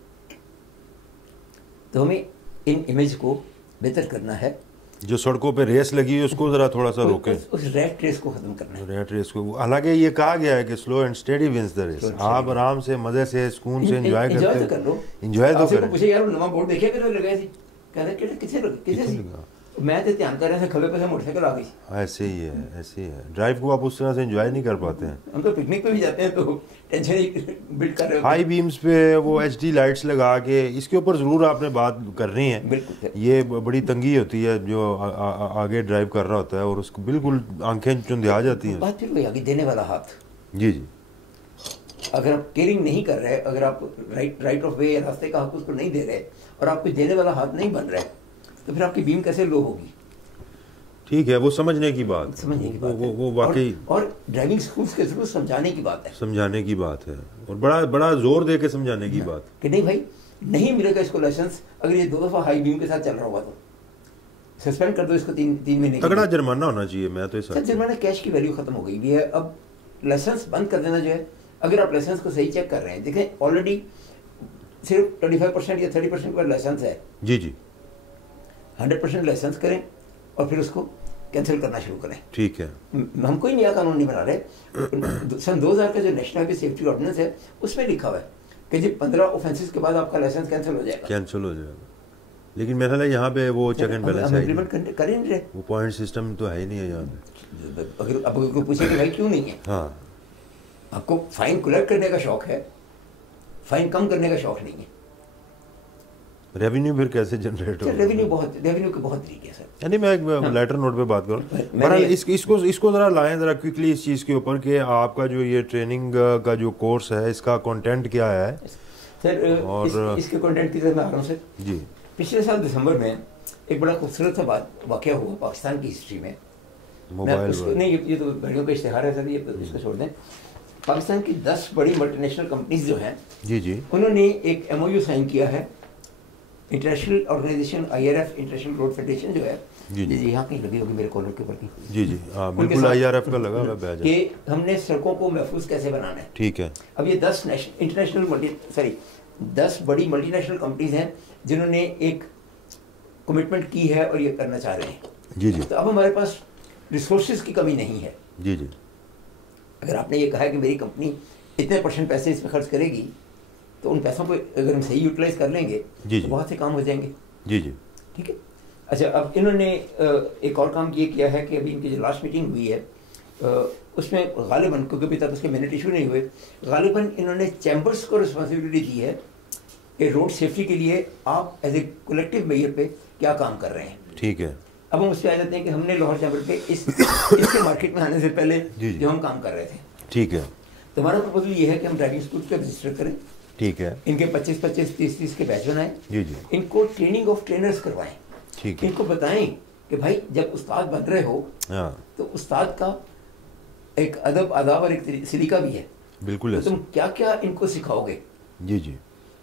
तो हमें इन इमेज को बेहतर करना है। जो सड़कों पे रेस लगी है उसको जरा थोड़ा सा रोके, उस रैट रेस को खत्म करना है। रैट रेस को, हालांकि ये कहा गया है कि slow and steady wins the race. आप आराम से मजे से सुकून से एंजॉय करते तो कर लो, एंजॉय तो करें। पूछे यार नवा बोर्ड देखिए किधर लगाया थी, कह रहे किसे लगा मैं तो ध्यान कर रहे थे खबे पे से मोटरसाइकिल आ गई। ऐसे ही है, ऐसे ही है। ड्राइव को आप उस तरह से एंजॉय नहीं कर पाते हैं। हम तो पिकनिक पे भी जाते हैं तो टेंशन बिल्ड कर रहे हाई बीम्स पे वो एचडी लाइट्स लगा के, इसके ऊपर ज़रूर आपने बात करनी है। बिल्कुल ये बड़ी तंगी होती है जो आगे ड्राइव कर रहा होता है और उसको बिल्कुल आंखें चुंधिया जाती हैं। बात फिर वही आगे देने वाला हाथ। जी जी। अगर आप केयरिंग नहीं कर रहे, अगर आप राइट ऑफ वे रास्ते का हक उसको नहीं दे रहे और आप कुछ देने वाला हाथ नहीं बन रहे, तो फिर आपकी बीम कैसे लो होगी? ठीक है, वो समझने की बात, समझने की बात वो वाकई और ड्राइविंग स्कूल्स के थ्रू समझाने की बात है, समझाने की बात है और बड़ा बड़ा जोर दे के समझाने की बात कि नहीं भाई नहीं मिलेगा इसको लाइसेंस अगर ये 2 दफा हाई बीम के साथ चल रहा होगा तो सस्पेंड कर दो इसको 3 महीने। तगड़ा जुर्माना होना चाहिए। मैं तो सर जुर्माना कैश की वैल्यू खत्म हो गई भी है। अब लाइसेंस बंद कर देना जो है, अगर आप लाइसेंस को सही चेक कर रहे हैं, देखें ऑलरेडी सिर्फ 25% या 30% का लाइसेंस है। जी जी। 100% लाइसेंस करें और फिर उसको कैंसिल करना शुरू करें। ठीक है। हम कोई नया कानून नहीं बना रहे। सन 2000 का जो नेशनल हाईवे सेफ्टी ऑर्डिनेंस है उसमें लिखा हुआ है कि जी 15 ऑफेंसेस के बाद आपका लाइसेंस कैंसिल हो जाएगा। कैंसिल हो जाएगा, लेकिन मेरा यहाँ पे वो चेक एंड बैलेंस है, कर ही नहीं रहे। वो पॉइंट सिस्टम तो है ही नहीं है यहाँ पे। अगर आपको पूछे कि भाई क्यों नहीं है, हाँ, आपको फाइन कलेक्ट करने का शौक है, फाइन कम करने का शौक नहीं है। रेवेन्यू फिर कैसे जनरेट हो? रेवेन्यू के बहुत तरीके हैं। यानी मैं एक लाइटर नोट पे बात करूँ, बहरहाल इसको ज़रा लाएं ज़रा क्विकली इस चीज़ के ऊपर कि आपका जो ये ट्रेनिंग का जो कोर्स है इसका कंटेंट क्या है सर? और इसके कंटेंट की तरफ मैं आ रहा हूँ सर जी। पिछले साल दिसंबर में एक बड़ा खूबसूरत सा वाकया हुआ पाकिस्तान की हिस्ट्री में। मोबाइल नहीं, ये तो घड़ियों का इश्तेहार है सर, ये इसको छोड़ दें। पाकिस्तान की 10 बड़ी मल्टीनेशनल कंपनीज जो हैं जी जी, उन्होंने एक MOU साइन किया है international organisation IRF international road federation जो है जी जी, यहाँ कहीं लगी होगी मेरे कॉलर के ऊपर की। जी जी, हाँ बिल्कुल IRF का लगा हुआ बैज कि हमने सड़कों को महफूज कैसे बनाना है। ठीक है। अब ये 10 बड़ी मल्टीनेशनल कंपनीज हैं जिन्होंने एक कमिटमेंट की है और ये करना चाह रहे हैं। जी जी। तो अब हमारे पास रिसोर्सेज की कमी नहीं है। जी जी। अगर आपने ये कहा है कि मेरी कंपनी इतने % पैसे इस पर खर्च करेगी, तो उन पैसों को अगर हम सही यूटिलाइज कर लेंगे तो बहुत से काम हो जाएंगे। जी जी। ठीक है। अच्छा, अब इन्होंने एक और काम ये किया है कि अभी इनकी जो लास्ट मीटिंग हुई है उसमें गालिबन, क्योंकि अभी तक उसके मिनट इशू नहीं हुए, गालिबन इन्होंने चैम्बर्स को रिस्पॉन्सिबिलिटी दी है कि रोड सेफ्टी के लिए आप एज ए कलेक्टिव मेजर पे क्या काम कर रहे हैं। ठीक है। अब हम उससे आ जाते हैं कि हमने लाहौर चैम्बर पे इसके मार्केट में आने से पहले जो हम काम कर रहे थे। ठीक है। तो हमारा प्रपोजल ये है कि हम ड्राइविंग स्कूल पे रजिस्टर करें। ठीक है। इनके 25-25, 30-30 के बैच बनाएं। जी जी। इनको ट्रेनिंग ऑफ ट्रेनर्स करवाएं। ठीक है। इनको बताएं कि भाई जब उस्ताद बन रहे हो तो उस्ताद का एक अदब आदाब और एक सलीका भी है। बिल्कुल। तो तुम क्या क्या इनको सिखाओगे। जी जी।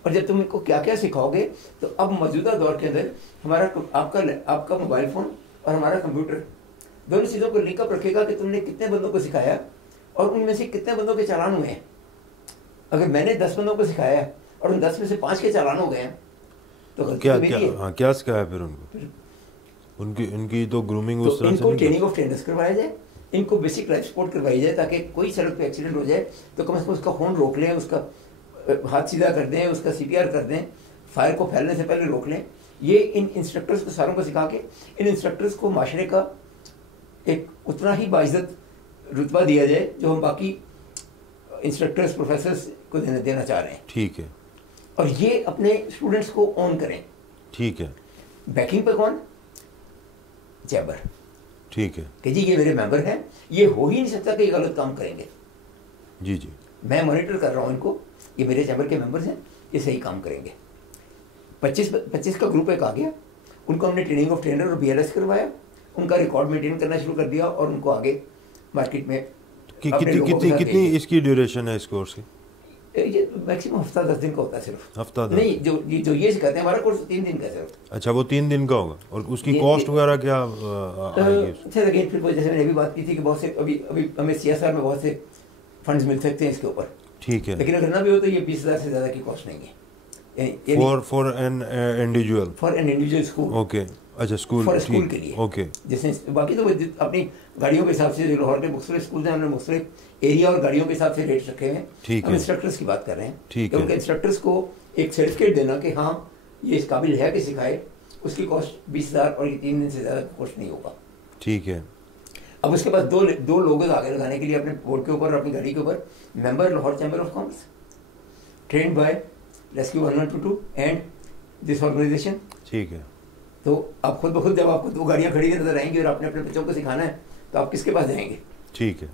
और जब तुम इनको क्या क्या सिखाओगे तो अब मौजूदा दौर के अंदर हमारा आपका मोबाइल फोन और हमारा कंप्यूटर दोनों चीज़ों को लिंकअप रखेगा कि तुमने कितने बंदों को सिखाया और उनमें से कितने बंदों के चालान हुए हैं। अगर मैंने 10 बंदों को सिखाया है और उन 10 में से 5 के चालान हो गए हैं तो क्या क्या सिखाया फिर उनको? उनकी तो ग्रूमिंग उस तरह से इनको ट्रेनिंग ऑफ ट्रेनर्स करवाया जाए, इनको बेसिक लाइफ सपोर्ट करवाई जाए ताकि कोई सड़क पे एक्सीडेंट हो जाए तो कम से कम उसका हॉर्न रोक लें, उसका हाथ सीधा कर दें, उसका CPR कर दें, फायर को फैलने से पहले रोक लें। ये इन इंस्ट्रक्टर्स को सारों को सिखा के इन इंस्ट्रक्टर्स को माशरे का एक उतना ही बाइज्जत रुतबा दिया जाए जो हम बाकी इंस्ट्रक्टर्स प्रोफेसर्स को देना चाह रहे हैं। ठीक है। और ये अपने स्टूडेंट्स को ऑन करें। ठीक है। बैकिंग पे कौन? चैम्बर। ठीक है कि जी ये मेरे मेंबर हैं, ये हो ही नहीं सकता कि ये गलत काम करेंगे। जी जी। मैं मॉनिटर कर रहा हूँ इनको, ये मेरे चैम्बर के मेंबर्स हैं, ये सही काम करेंगे। 25 का ग्रुप एक आ गया, उनको हमने ट्रेनिंग ऑफ ट्रेनर और BLS करवाया, उनका रिकॉर्ड मेंटेन करना शुरू कर दिया और उनको आगे मार्केट में कितनी इसकी ड्यूरेशन है इस कोर्स की? ये मैक्सिमम हफ्ता 10 दिन का होता है सिर्फ। हफ्ता 10? नहीं, जो ये सिखाते हैं हमारा कोर्स 3 दिन का सिर्फ। अच्छा, वो 3 दिन का होगा और उसकी कॉस्ट वगैरह क्या आएगी? फिर जैसे मैंने अभी बात की थी कि बहुत से अभी हमें CSR में बहुत से फंड्स मिल सकते हैं इसके ऊपर। ठीक है। लेकिन अगर ना भी हो तो ये 20,000 से ज़्यादा की कॉस्ट नहीं है। For an individual school. Okay. अच्छा, स्कूल के लिए। ओके। जैसे बाकी तो अपनी गाड़ियों के हिसाब से जो लाहौर के मुख्तलिफ स्कूल हैं हमने मुख्तलिफ एरिया और गाड़ियों के हिसाब से रेट रखे हैं। ठीक है। हम इंस्ट्रक्टर्स की बात कर रहे हैं। ठीक है। उनके इंस्ट्रक्टर्स को एक सर्टिफिकेट देना कि हाँ ये इस काबिल है कि सिखाए, उसकी कॉस्ट 20,000 और ये 3 दिन से ज़्यादा कॉस्ट नहीं होगा। ठीक है। अब उसके पास दो लोगों आगे लगाने के लिए अपने बोर्ड के ऊपर, अपनी गाड़ी के ऊपर, member Lahore chamber of commerce, trained by rescue 1122 and this organisation. ठीक है। तो आप खुद ब खुद जब आपको 2 गाड़ियाँ खड़ी नजर आएंगी और आपने अपने बच्चों को सिखाना है तो आप किसके पास जाएंगे? ठीक है।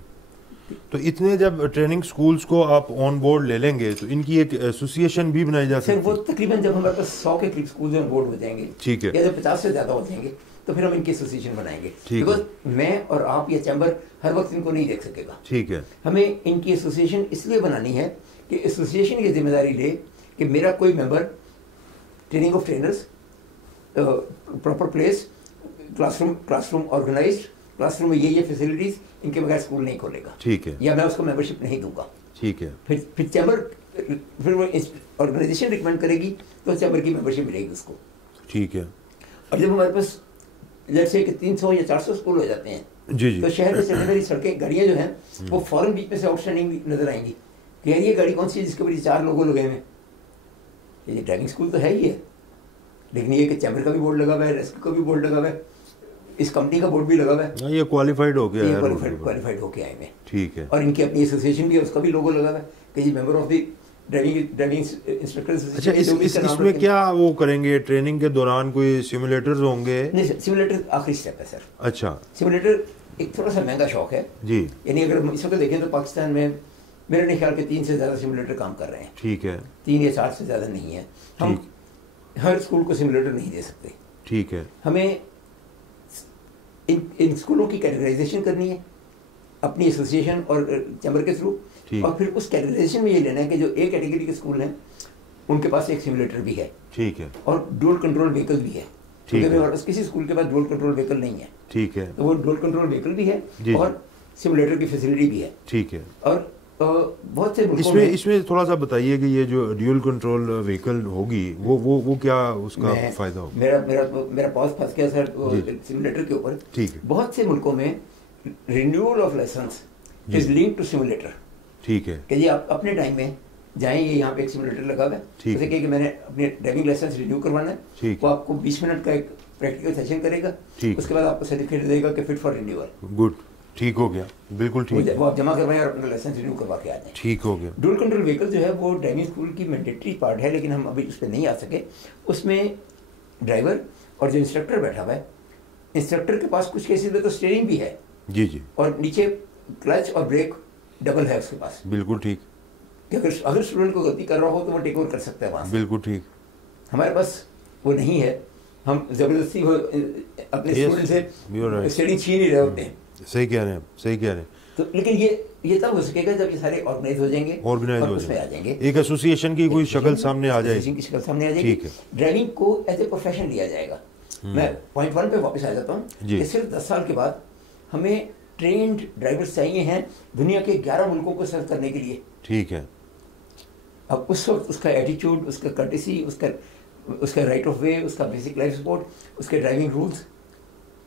तो इतने जब ट्रेनिंग स्कूल्स को आप ऑन बोर्ड ले लेंगे तो इनकी एक एसोसिएशन भी बनाई जा सकती है? वो तकरीबन जब हमारे पास 100 के करीब स्कूल ऑन बोर्ड हो जाएंगे, ठीक है, या जब 50 से ज़्यादा हो जाएंगे तो फिर हम इनकी एसोसिएशन बनाएंगे। बिकॉज मैं और आप या चैम्बर हर वक्त इनको नहीं देख सकेगा। ठीक है। हमें इनकी एसोसिएशन इसलिए बनानी है कि एसोसिएशन ये जिम्मेदारी ले कि मेरा कोई member training of trainers, proper place, classroom organised, classroom में ये फैसिलिटीज, इनके बगैर स्कूल नहीं खोलेगा। ठीक है। या मैं उसको मेंबरशिप नहीं दूंगा। ठीक है। फिर चैम्बर, फिर वो ऑर्गेनाइजेशन रिकमेंड करेगी तो चैम्बर की मेंबरशिप मिलेगी उसको। ठीक है। और जब हमारे पास जैसे कि 300 या 400 स्कूल हो जाते हैं, जी जी, तो शहर में सेकेंडरी सड़कें, गाड़ियाँ जो हैं वो फौरन बीच में से आउटस्टैंडिंग नजर आएंगी कि यार ये गाड़ी कौन सी है जिसके ऊपर 4 लोगों लगे हुए हैं। ये ड्राइविंग स्कूल तो है ही है, लेकिन ये कि चैम्बर का भी बोर्ड लगा हुआ है, रेस्क्यू का भी बोर्ड लगा हुआ है, इस कंपनी का बोर्ड भी लगा हुआ है। ये क्वालिफाइड हो गया है, क्वालिफाइड होके आए हैं। ठीक है। और इनकी अपनी एसोसिएशन भी है, उसका भी लोगो लगा हुआ है कि ये member of the driving instructors. अच्छा, इसमें क्या वो करेंगे? ट्रेनिंग के दौरान कोई सिमुलेटर्स होंगे? नहीं सर, सिमुलेटर आखिरी स्टेप है सर। अच्छा, सिमुलेटर एक थोड़ा सा महंगा शौक है जी। यानी अगर इस वक्त देखें तो पाकिस्तान में मेरे नहीं ख्याल के 3 से ज़्यादा सिमुलेटर काम कर रहे हैं। ठीक है। 3 या 4 से ज़्यादा नहीं है। हम हर स्कूल को सिमुलेटर नहीं दे सकते। ठीक है। हमें इन स्कूलों की कैटेगराइजेशन करनी है अपनी एसोसिएशन और चैम्बर के थ्रू, और फिर उस कैटेगराइजेशन में ये लेना है कि जो ए कैटेगरी के स्कूल हैं उनके पास एक सिमुलेटर भी है। ठीक है। और डुअल कंट्रोल व्हीकल भी है। ठीक है। किसी स्कूल के पास डुअल कंट्रोल व्हीकल नहीं है। ठीक है। तो वो डुअल कंट्रोल व्हीकल भी है जी, और सिमुलेटर की फैसिलिटी भी है। ठीक है। और बहुत से इसमें थोड़ा सा बताइए कि ये जो ड्यूल कंट्रोल व्हीकल होगी वो क्या उसका फायदा होगा? मेरा पॉज फंस गया सर सिमुलेटर के ऊपर। ठीक है। बहुत से मुल्कों में renewal of licence is linked to simulator. ठीक है। कि जी आप अपने टाइम में जाएं, ये यहाँ पे एक सिमुलेटर लगा हुआ है, जैसे कि मैंने अपने ड्राइविंग लाइसेंस रिन्यू करवाना है, वो आपको 20 मिनट का एक प्रैक्टिकल सेशन करेगा, उसके बाद आपको सर्टिफिकेट देगा कि फिट फॉर रिन्यूअल। गुड, ठीक हो गया, बिल्कुल ठीक है। वो आप जमा करवाएं और अपना लाइसेंस रिन्यू करवा के आ जाएं। ठीक हो गया। डुअल कंट्रोल व्हीकल जो है वो ड्राइविंग स्कूल की मैंडेटरी पार्ट है, लेकिन हम अभी उस पर नहीं आ सके। उसमें ड्राइवर और जो इंस्ट्रक्टर बैठा हुआ है, इंस्ट्रक्टर के पास कुछ केसेस में तो स्टीयरिंग भी है जी जी, और नीचे क्लच और ब्रेक डबल है उसके पास। बिल्कुल ठीक। कि अगर स्टूडेंट को गलती कर रहा हो तो वो टेक ओवर कर सकता है वहाँ से। बिल्कुल ठीक। हमारे पास वो नहीं है, हम जबरदस्ती अपने स्टूडेंट से स्टीयरिंग छीन ही रहे होते हैं। सही कह रहे हैं, सही कह रहे हैं। तो लेकिन ये तब हो सकेगा जब ये सारे ऑर्गेनाइज हो जाएंगे, उसमें आ जाएंगे, एक एसोसिएशन की कोई शक्ल सामने आ जाएगी, की शक्ल सामने आ जाएगी। ड्राइविंग को एज ए प्रोफेशन लिया जाएगा। मैं पॉइंट 1 पे वापस आ जाता हूँ कि सिर्फ 10 साल के बाद हमें ट्रेंड ड्राइवर्स चाहिए हैं दुनिया के 11 मुल्कों को सर्व करने के लिए। ठीक है। अब उस वक्त उसका एटीट्यूड, उसका कर्टेसी, उसका राइट ऑफ वे, उसका बेसिक लाइफ सपोर्ट, उसके ड्राइविंग रूल्स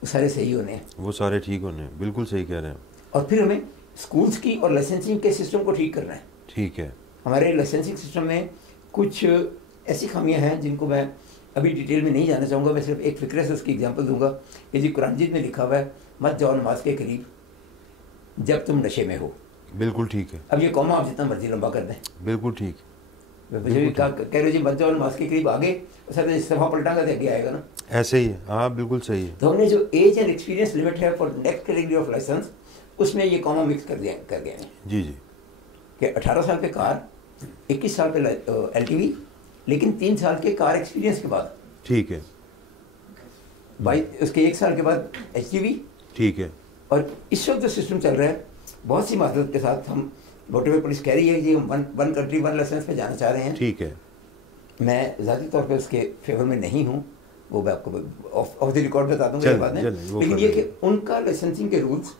सारे सही होने हैं, वो सारे ठीक होने हैं। बिल्कुल सही कह रहे हैं। और फिर हमें स्कूल्स की और लाइसेंसिंग के सिस्टम को ठीक करना है। ठीक है। हमारे लाइसेंसिंग सिस्टम में कुछ ऐसी खामियां हैं जिनको मैं अभी डिटेल में नहीं जाना चाहूँगा। मैं सिर्फ एक फिक्र से उसकी एग्जांपल दूंगा कि जी कुरान मजीद में लिखा हुआ है मत जाओ नमाज के करीब जब तुम नशे में हो। बिल्कुल ठीक है। अब ये कौमा आप जितना मर्जी लंबा कर दें, बिल्कुल ठीक। कह रहे जी मत जाओ नमाज के करीब, आगे सर इस्तीफा पलटांगा तो आगे आएगा ना। ऐसे ही है, हाँ बिल्कुल सही है। तो हमने जो एज एंड एक्सपीरियंस लिमिट है for next category of licence, उसमें ये कॉमा मिक्स कर गए हैं जी जी, कि 18 साल पे कार, 21 साल पे LTV, लेकिन 3 साल के कार एक्सपीरियंस के बाद। ठीक है। उसके 1 साल के बाद HGV। ठीक है। और इस वक्त जो सिस्टम चल रहा है बहुत सी माजरत के साथ, हम मोटरवे पुलिस कह रही है कि हम वन कंट्री वन लाइसेंस पे जाना चाह रहे हैं। ठीक है। मैं ज़ाती तौर पे उसके फेवर में नहीं हूँ, वो मैं आपको ऑफ द रिकॉर्ड बता दूंगा ये बाद में। लेकिन ये कि उनका लाइसेंसिंग के रूल्स,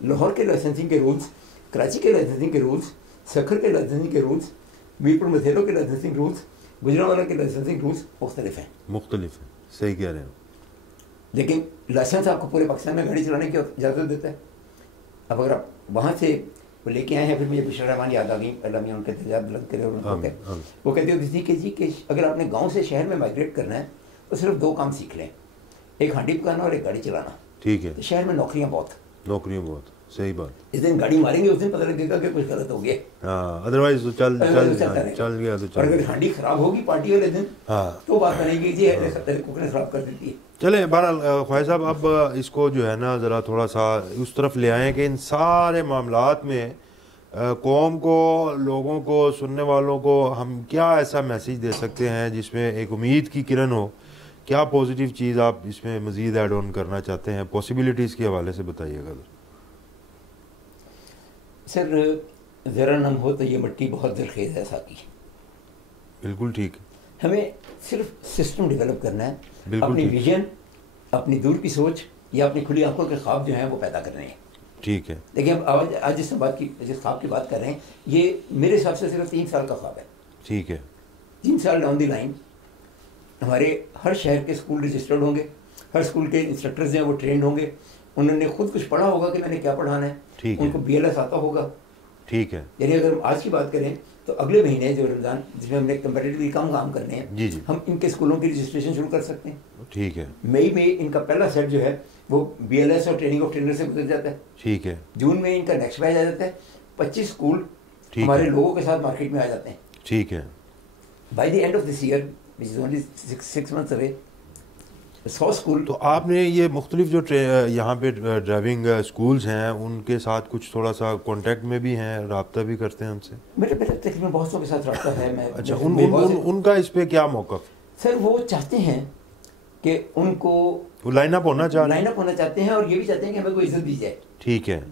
लाहौर के लाइसेंसिंग के रूल्स, कराची के लाइसेंसिंग के रूल्स, सखर के लाइसेंसिंग के रूल्स, मीरपुर मथेरो के लाइसेंसिंग रूल्स, गुजरांवाला के लाइसेंसिंग रूल्स मुख्तलिफ हैं। मुख्तलिफ है, सही कह रहे हैं। लेकिन लाइसेंस आपको पूरे पाकिस्तान में गाड़ी चलाने की इजाज़त देता है। अब अगर आप वहाँ से वो लेके आए हैं, फिर मुझे बुशरा रहमान याद आ गई, अल्लाह मियां उनके दर्जात बुलंद करे। और वो कहती होती थी कि जी कि अगर आपने गांव से शहर में माइग्रेट करना है वो सिर्फ 2 काम सीख लें, एक हांडी पकाना और एक गाड़ी चलाना। ठीक है। तो शहर में नौकरियां बहुत, सही बात। इस दिन गाड़ी मारेंगे उस दिन पता लगेगा कि कुछ गलत हो गया। हाँ, अदरवाइज तो चल गया तो चल। अगर हांडी खराब होगी पार्टी वाले दिन, हाँ, तो बात बनेगी जी कुक ने खराब कर देती है। चले बहरहाल ख्वाजा साहब, अब इसको जो है ना ज़रा थोड़ा सा उस तरफ ले आएँ कि इन सारे मामलात में कौम को, लोगों को, सुनने वालों को हम क्या ऐसा मैसेज दे सकते हैं जिसमें एक उम्मीद की किरण हो। क्या पॉजिटिव चीज़ आप इसमें मज़ीद ऐड ऑन करना चाहते हैं, पॉसिबिलिटीज़ के हवाले से बताइएगा सर। ज़रा नम हो तो ये मिट्टी बहुत दिलखेज है साकी। बिल्कुल ठीक। हमें सिर्फ सिस्टम डेवलप करना है, अपनी विजन, अपनी दूर की सोच या अपनी खुली आंखों के ख्वाब जो हैं वो पैदा करने हैं। ठीक है। देखिए अब आज जिस ख्वाब की बात कर रहे हैं, ये मेरे हिसाब से सिर्फ 3 साल का ख्वाब है। ठीक है। 3 साल डाउन दी लाइन हमारे हर शहर के स्कूल रजिस्टर्ड होंगे, हर स्कूल के इंस्ट्रक्टर्स हैं वो ट्रेंड होंगे, उन्होंने खुद कुछ पढ़ा होगा कि मैंने क्या पढ़ाना है, उनको BLS आता होगा। ठीक है। यानी अगर हम आज की बात करें तो अगले महीने जो रमज़ान जिसमें हमने कंपैरेटिवली कम काम करने हैं, जी जी, हम इनके स्कूलों की रजिस्ट्रेशन शुरू कर सकते हैं। ठीक है। मई में इनका पहला सेट जो है वो BLS और ट्रेनिंग ऑफ ट्रेनर से गुजर जाता है। ठीक है। जून में इनका नेक्स्ट बैच आ जाता है। 25 स्कूल हमारे लोगों के साथ मार्केट में आ जाते हैं। ठीक है। By the end of this year which is only 6 months away, 100 school. तो आपने ये मुख्तलिफ जो यहाँ पे ड्राइविंग स्कूल्स हैं उनके साथ कुछ थोड़ा सा कांटेक्ट में भी हैं, रब्ता भी करते हैं उनसे? मेरे तकरीबन बहुतों के साथ रब्ता है। मैं अच्छा, उनका इस पे क्या मौक़िफ़? सर वो चाहते हैं कि उनको लाइनअप होना चाहते हैं और ये भी चाहते हैं कि हमें कोई इज्जत दी जाए। ठीक है,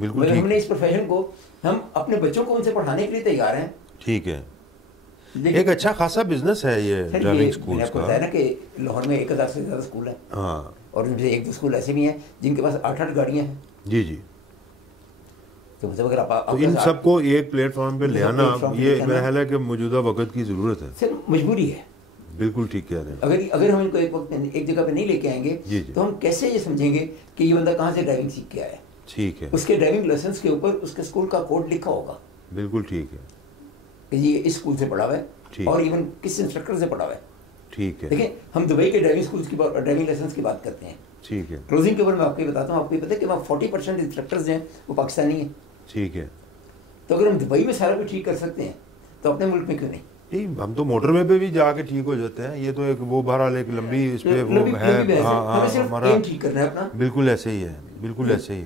बिल्कुल ठीक। हमने इस प्रोफेशन को, हम अपने बच्चों को उनसे पढ़ाने के लिए तैयार हैं। ठीक है। एक अच्छा खासा बिजनेस है ये ड्राइविंग स्कूल का। बताया ना कि लाहौर में 1000 से ज़्यादा स्कूल है। हाँ, और उनमें से 1-2 स्कूल ऐसे भी हैं जिनके पास 8-8 गाड़ियाँ हैं। जी जी। तो मतलब अगर आप तो इन सबको एक प्लेटफॉर्म पे ले आना, ये मेरा ख्याल है कि मौजूदा वक्त की ज़रूरत है। सर मजबूरी है। बिल्कुल ठीक कह रहे हैं। अगर हम इनको एक वक्त एक जगह पे नहीं लेके आएंगे तो हम कैसे ये समझेंगे कि ये बंदा कहाँ से ड्राइविंग सीख के आया है। ठीक है। उसके ड्राइविंग लाइसेंस के ऊपर उसके स्कूल का कोड लिखा होगा। बिल्कुल ठीक है कि ये इस स्कूल से पढ़ा हुआ है और इवन किस इंस्ट्रक्टर से पढ़ा हुआ है। ठीक है। देखिए हम दुबई के ड्राइविंग स्कूल की ड्राइविंग लाइसेंस की बात करते हैं। ठीक है। क्लोजिंग के ऊपर मैं आपको बताता हूँ, आपको पता है कि वहाँ 40% इंस्ट्रक्टर्स हैं वो पाकिस्तानी हैं। ठीक है। तो अगर हम दुबई में सारा कुछ ठीक कर सकते हैं तो अपने मुल्क में क्यों नहीं? हम तो मोटरवे पे भी जाके ठीक हो जाते हैं। ये तो एक वो बहरहाल एक लंबी इस पे वो है। हाँ, हमारा ठीक करना है अपना। बिल्कुल ऐसे ही है, बिल्कुल ऐसे ही।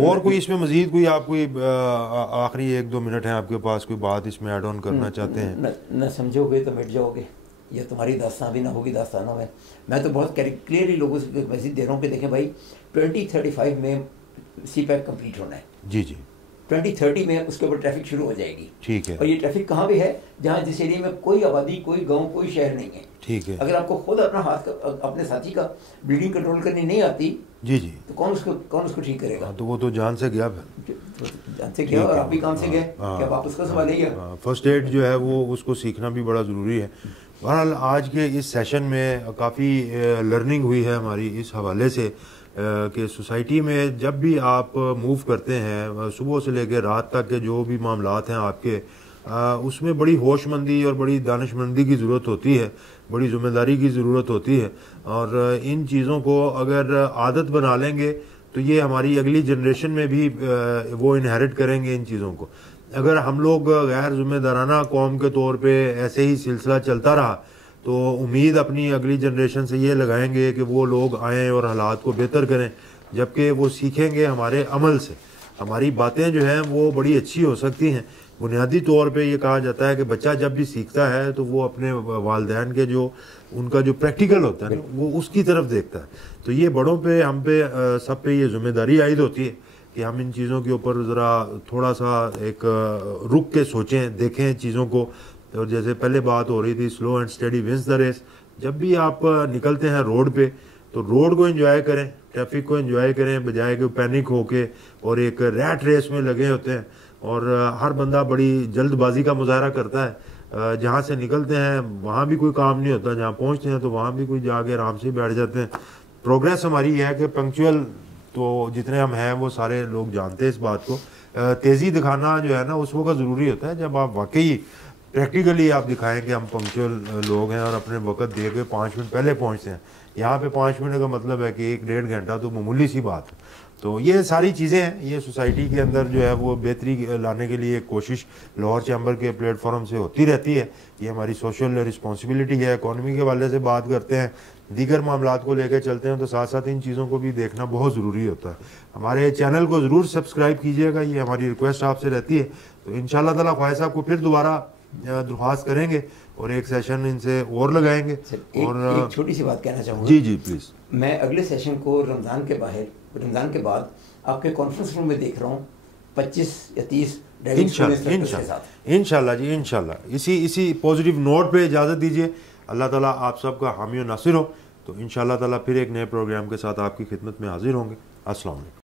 और कोई इसमें मजीद कोई आप कोई आखिरी 1-2 मिनट है आपके पास, कोई बात इसमें ऐड ऑन करना चाहते हैं? न समझोगे तो मिट जाओगे, ये तुम्हारी दास्तान भी ना होगी दास्तानों में। मैं तो बहुत क्लियरली लोगों से मैसेज दे रहा हूँ कि देखें भाई 2035 में CPAC कंप्लीट होना है। जी जी। 2030 में उसके ऊपर ट्रैफिक शुरू हो जाएगी। ठीक है। और ये ट्रैफिक कहाँ पे है? जहाँ जिस एरिया में कोई आबादी, कोई गांव, कोई शहर नहीं है। ठीक है। अगर आपको खुद अपना हाथ अपने साथी का ब्लीडिंग कंट्रोल करनी नहीं आती, जी जी, तो कौन उसको ठीक करेगा? तो वो तो जान से गया, जान से गया और आप भी काम से गए, क्या आप उसको संभालेगा? फर्स्ट एड जो है वो उसको सीखना भी बड़ा ज़रूरी है। बहरहाल आज के इस सेशन में काफ़ी लर्निंग हुई है हमारी इस हवाले से कि सोसाइटी में जब भी आप मूव करते हैं, सुबह से लेकर रात तक के जो भी मामलात हैं आपके, उसमें बड़ी होशमंदी और बड़ी दानिशमंदी की ज़रूरत होती है, बड़ी ज़िम्मेदारी की ज़रूरत होती है। और इन चीज़ों को अगर आदत बना लेंगे तो ये हमारी अगली जनरेशन में भी वो इनहेरिट करेंगे इन चीज़ों को। अगर हम लोग गैर ज़िम्मेदाराना कौम के तौर पे ऐसे ही सिलसिला चलता रहा तो उम्मीद अपनी अगली जनरेशन से ये लगाएंगे कि वो लोग आएँ और हालात को बेहतर करें, जबकि वो सीखेंगे हमारे अमल से। हमारी बातें जो हैं वो बड़ी अच्छी हो सकती हैं। बुनियादी तौर पे ये कहा जाता है कि बच्चा जब भी सीखता है तो वो अपने वालिदैन के जो उनका जो प्रैक्टिकल होता है वो उसकी तरफ देखता है। तो ये बड़ों पे, हम पे, सब पे ये जिम्मेदारी आयद होती है कि हम इन चीज़ों के ऊपर ज़रा थोड़ा सा एक रुक के सोचें, देखें चीज़ों को। और जैसे पहले बात हो रही थी, slow and steady wins the race. जब भी आप निकलते हैं रोड पे तो रोड को एंजॉय करें, ट्रैफिक को एंजॉय करें, बजाय कि पैनिक होके और एक रैट रेस में लगे होते हैं। और हर बंदा बड़ी जल्दबाजी का मुजाहरा करता है। जहाँ से निकलते हैं वहाँ भी कोई काम नहीं होता, जहाँ पहुँचते हैं तो वहाँ भी कोई जाके आराम से बैठ जाते हैं। प्रोग्रेस हमारी है कि पंक्चुअल तो जितने हम हैं वो सारे लोग जानते हैं इस बात को। तेज़ी दिखाना जो है ना उस वक्त ज़रूरी होता है जब आप वाकई प्रैक्टिकली आप दिखाएं कि हम पंक्चुअल लोग हैं और अपने वक्त दे के 5 मिनट पहले पहुंचते हैं। यहाँ पे 5 मिनट का मतलब है कि 1-1.5 घंटा तो मामूली सी बात है। तो ये सारी चीज़ें हैं, ये सोसाइटी के अंदर जो है वो बेहतरी लाने के लिए कोशिश लाहौर चैम्बर के प्लेटफॉर्म से होती रहती है। ये हमारी सोशल रिस्पॉन्सिबिलिटी है। इकॉनमी के वाले से बात करते हैं, दीगर मामलात को लेकर चलते हैं, तो साथ साथ इन चीज़ों को भी देखना बहुत ज़रूरी होता है। हमारे चैनल को ज़रूर सब्सक्राइब कीजिएगा, ये हमारी रिक्वेस्ट आपसे रहती है। तो इंशाल्लाह ताला ख्वाजा साहब को फिर दोबारा दरख्वास्त करेंगे और एक सेशन इनसे और लगाएंगे। और एक छोटी सी बात कहना चाहूँगा। जी जी प्लीज़। मैं अगले सेशन को रमज़ान के बाद आपके कॉन्फ्रेंस रूम में देख रहा हूँ 25 या 30 इंशाल्लाह जी, इंशाल्लाह इसी पॉजिटिव नोट पे इजाज़त दीजिए। अल्लाह ताला आप सबका हामी और नासिर हो। तो इंशाल्लाह ताला फिर एक नए प्रोग्राम के साथ आपकी खिदमत में हाजिर होंगे। अस्सलाम वालेकुम।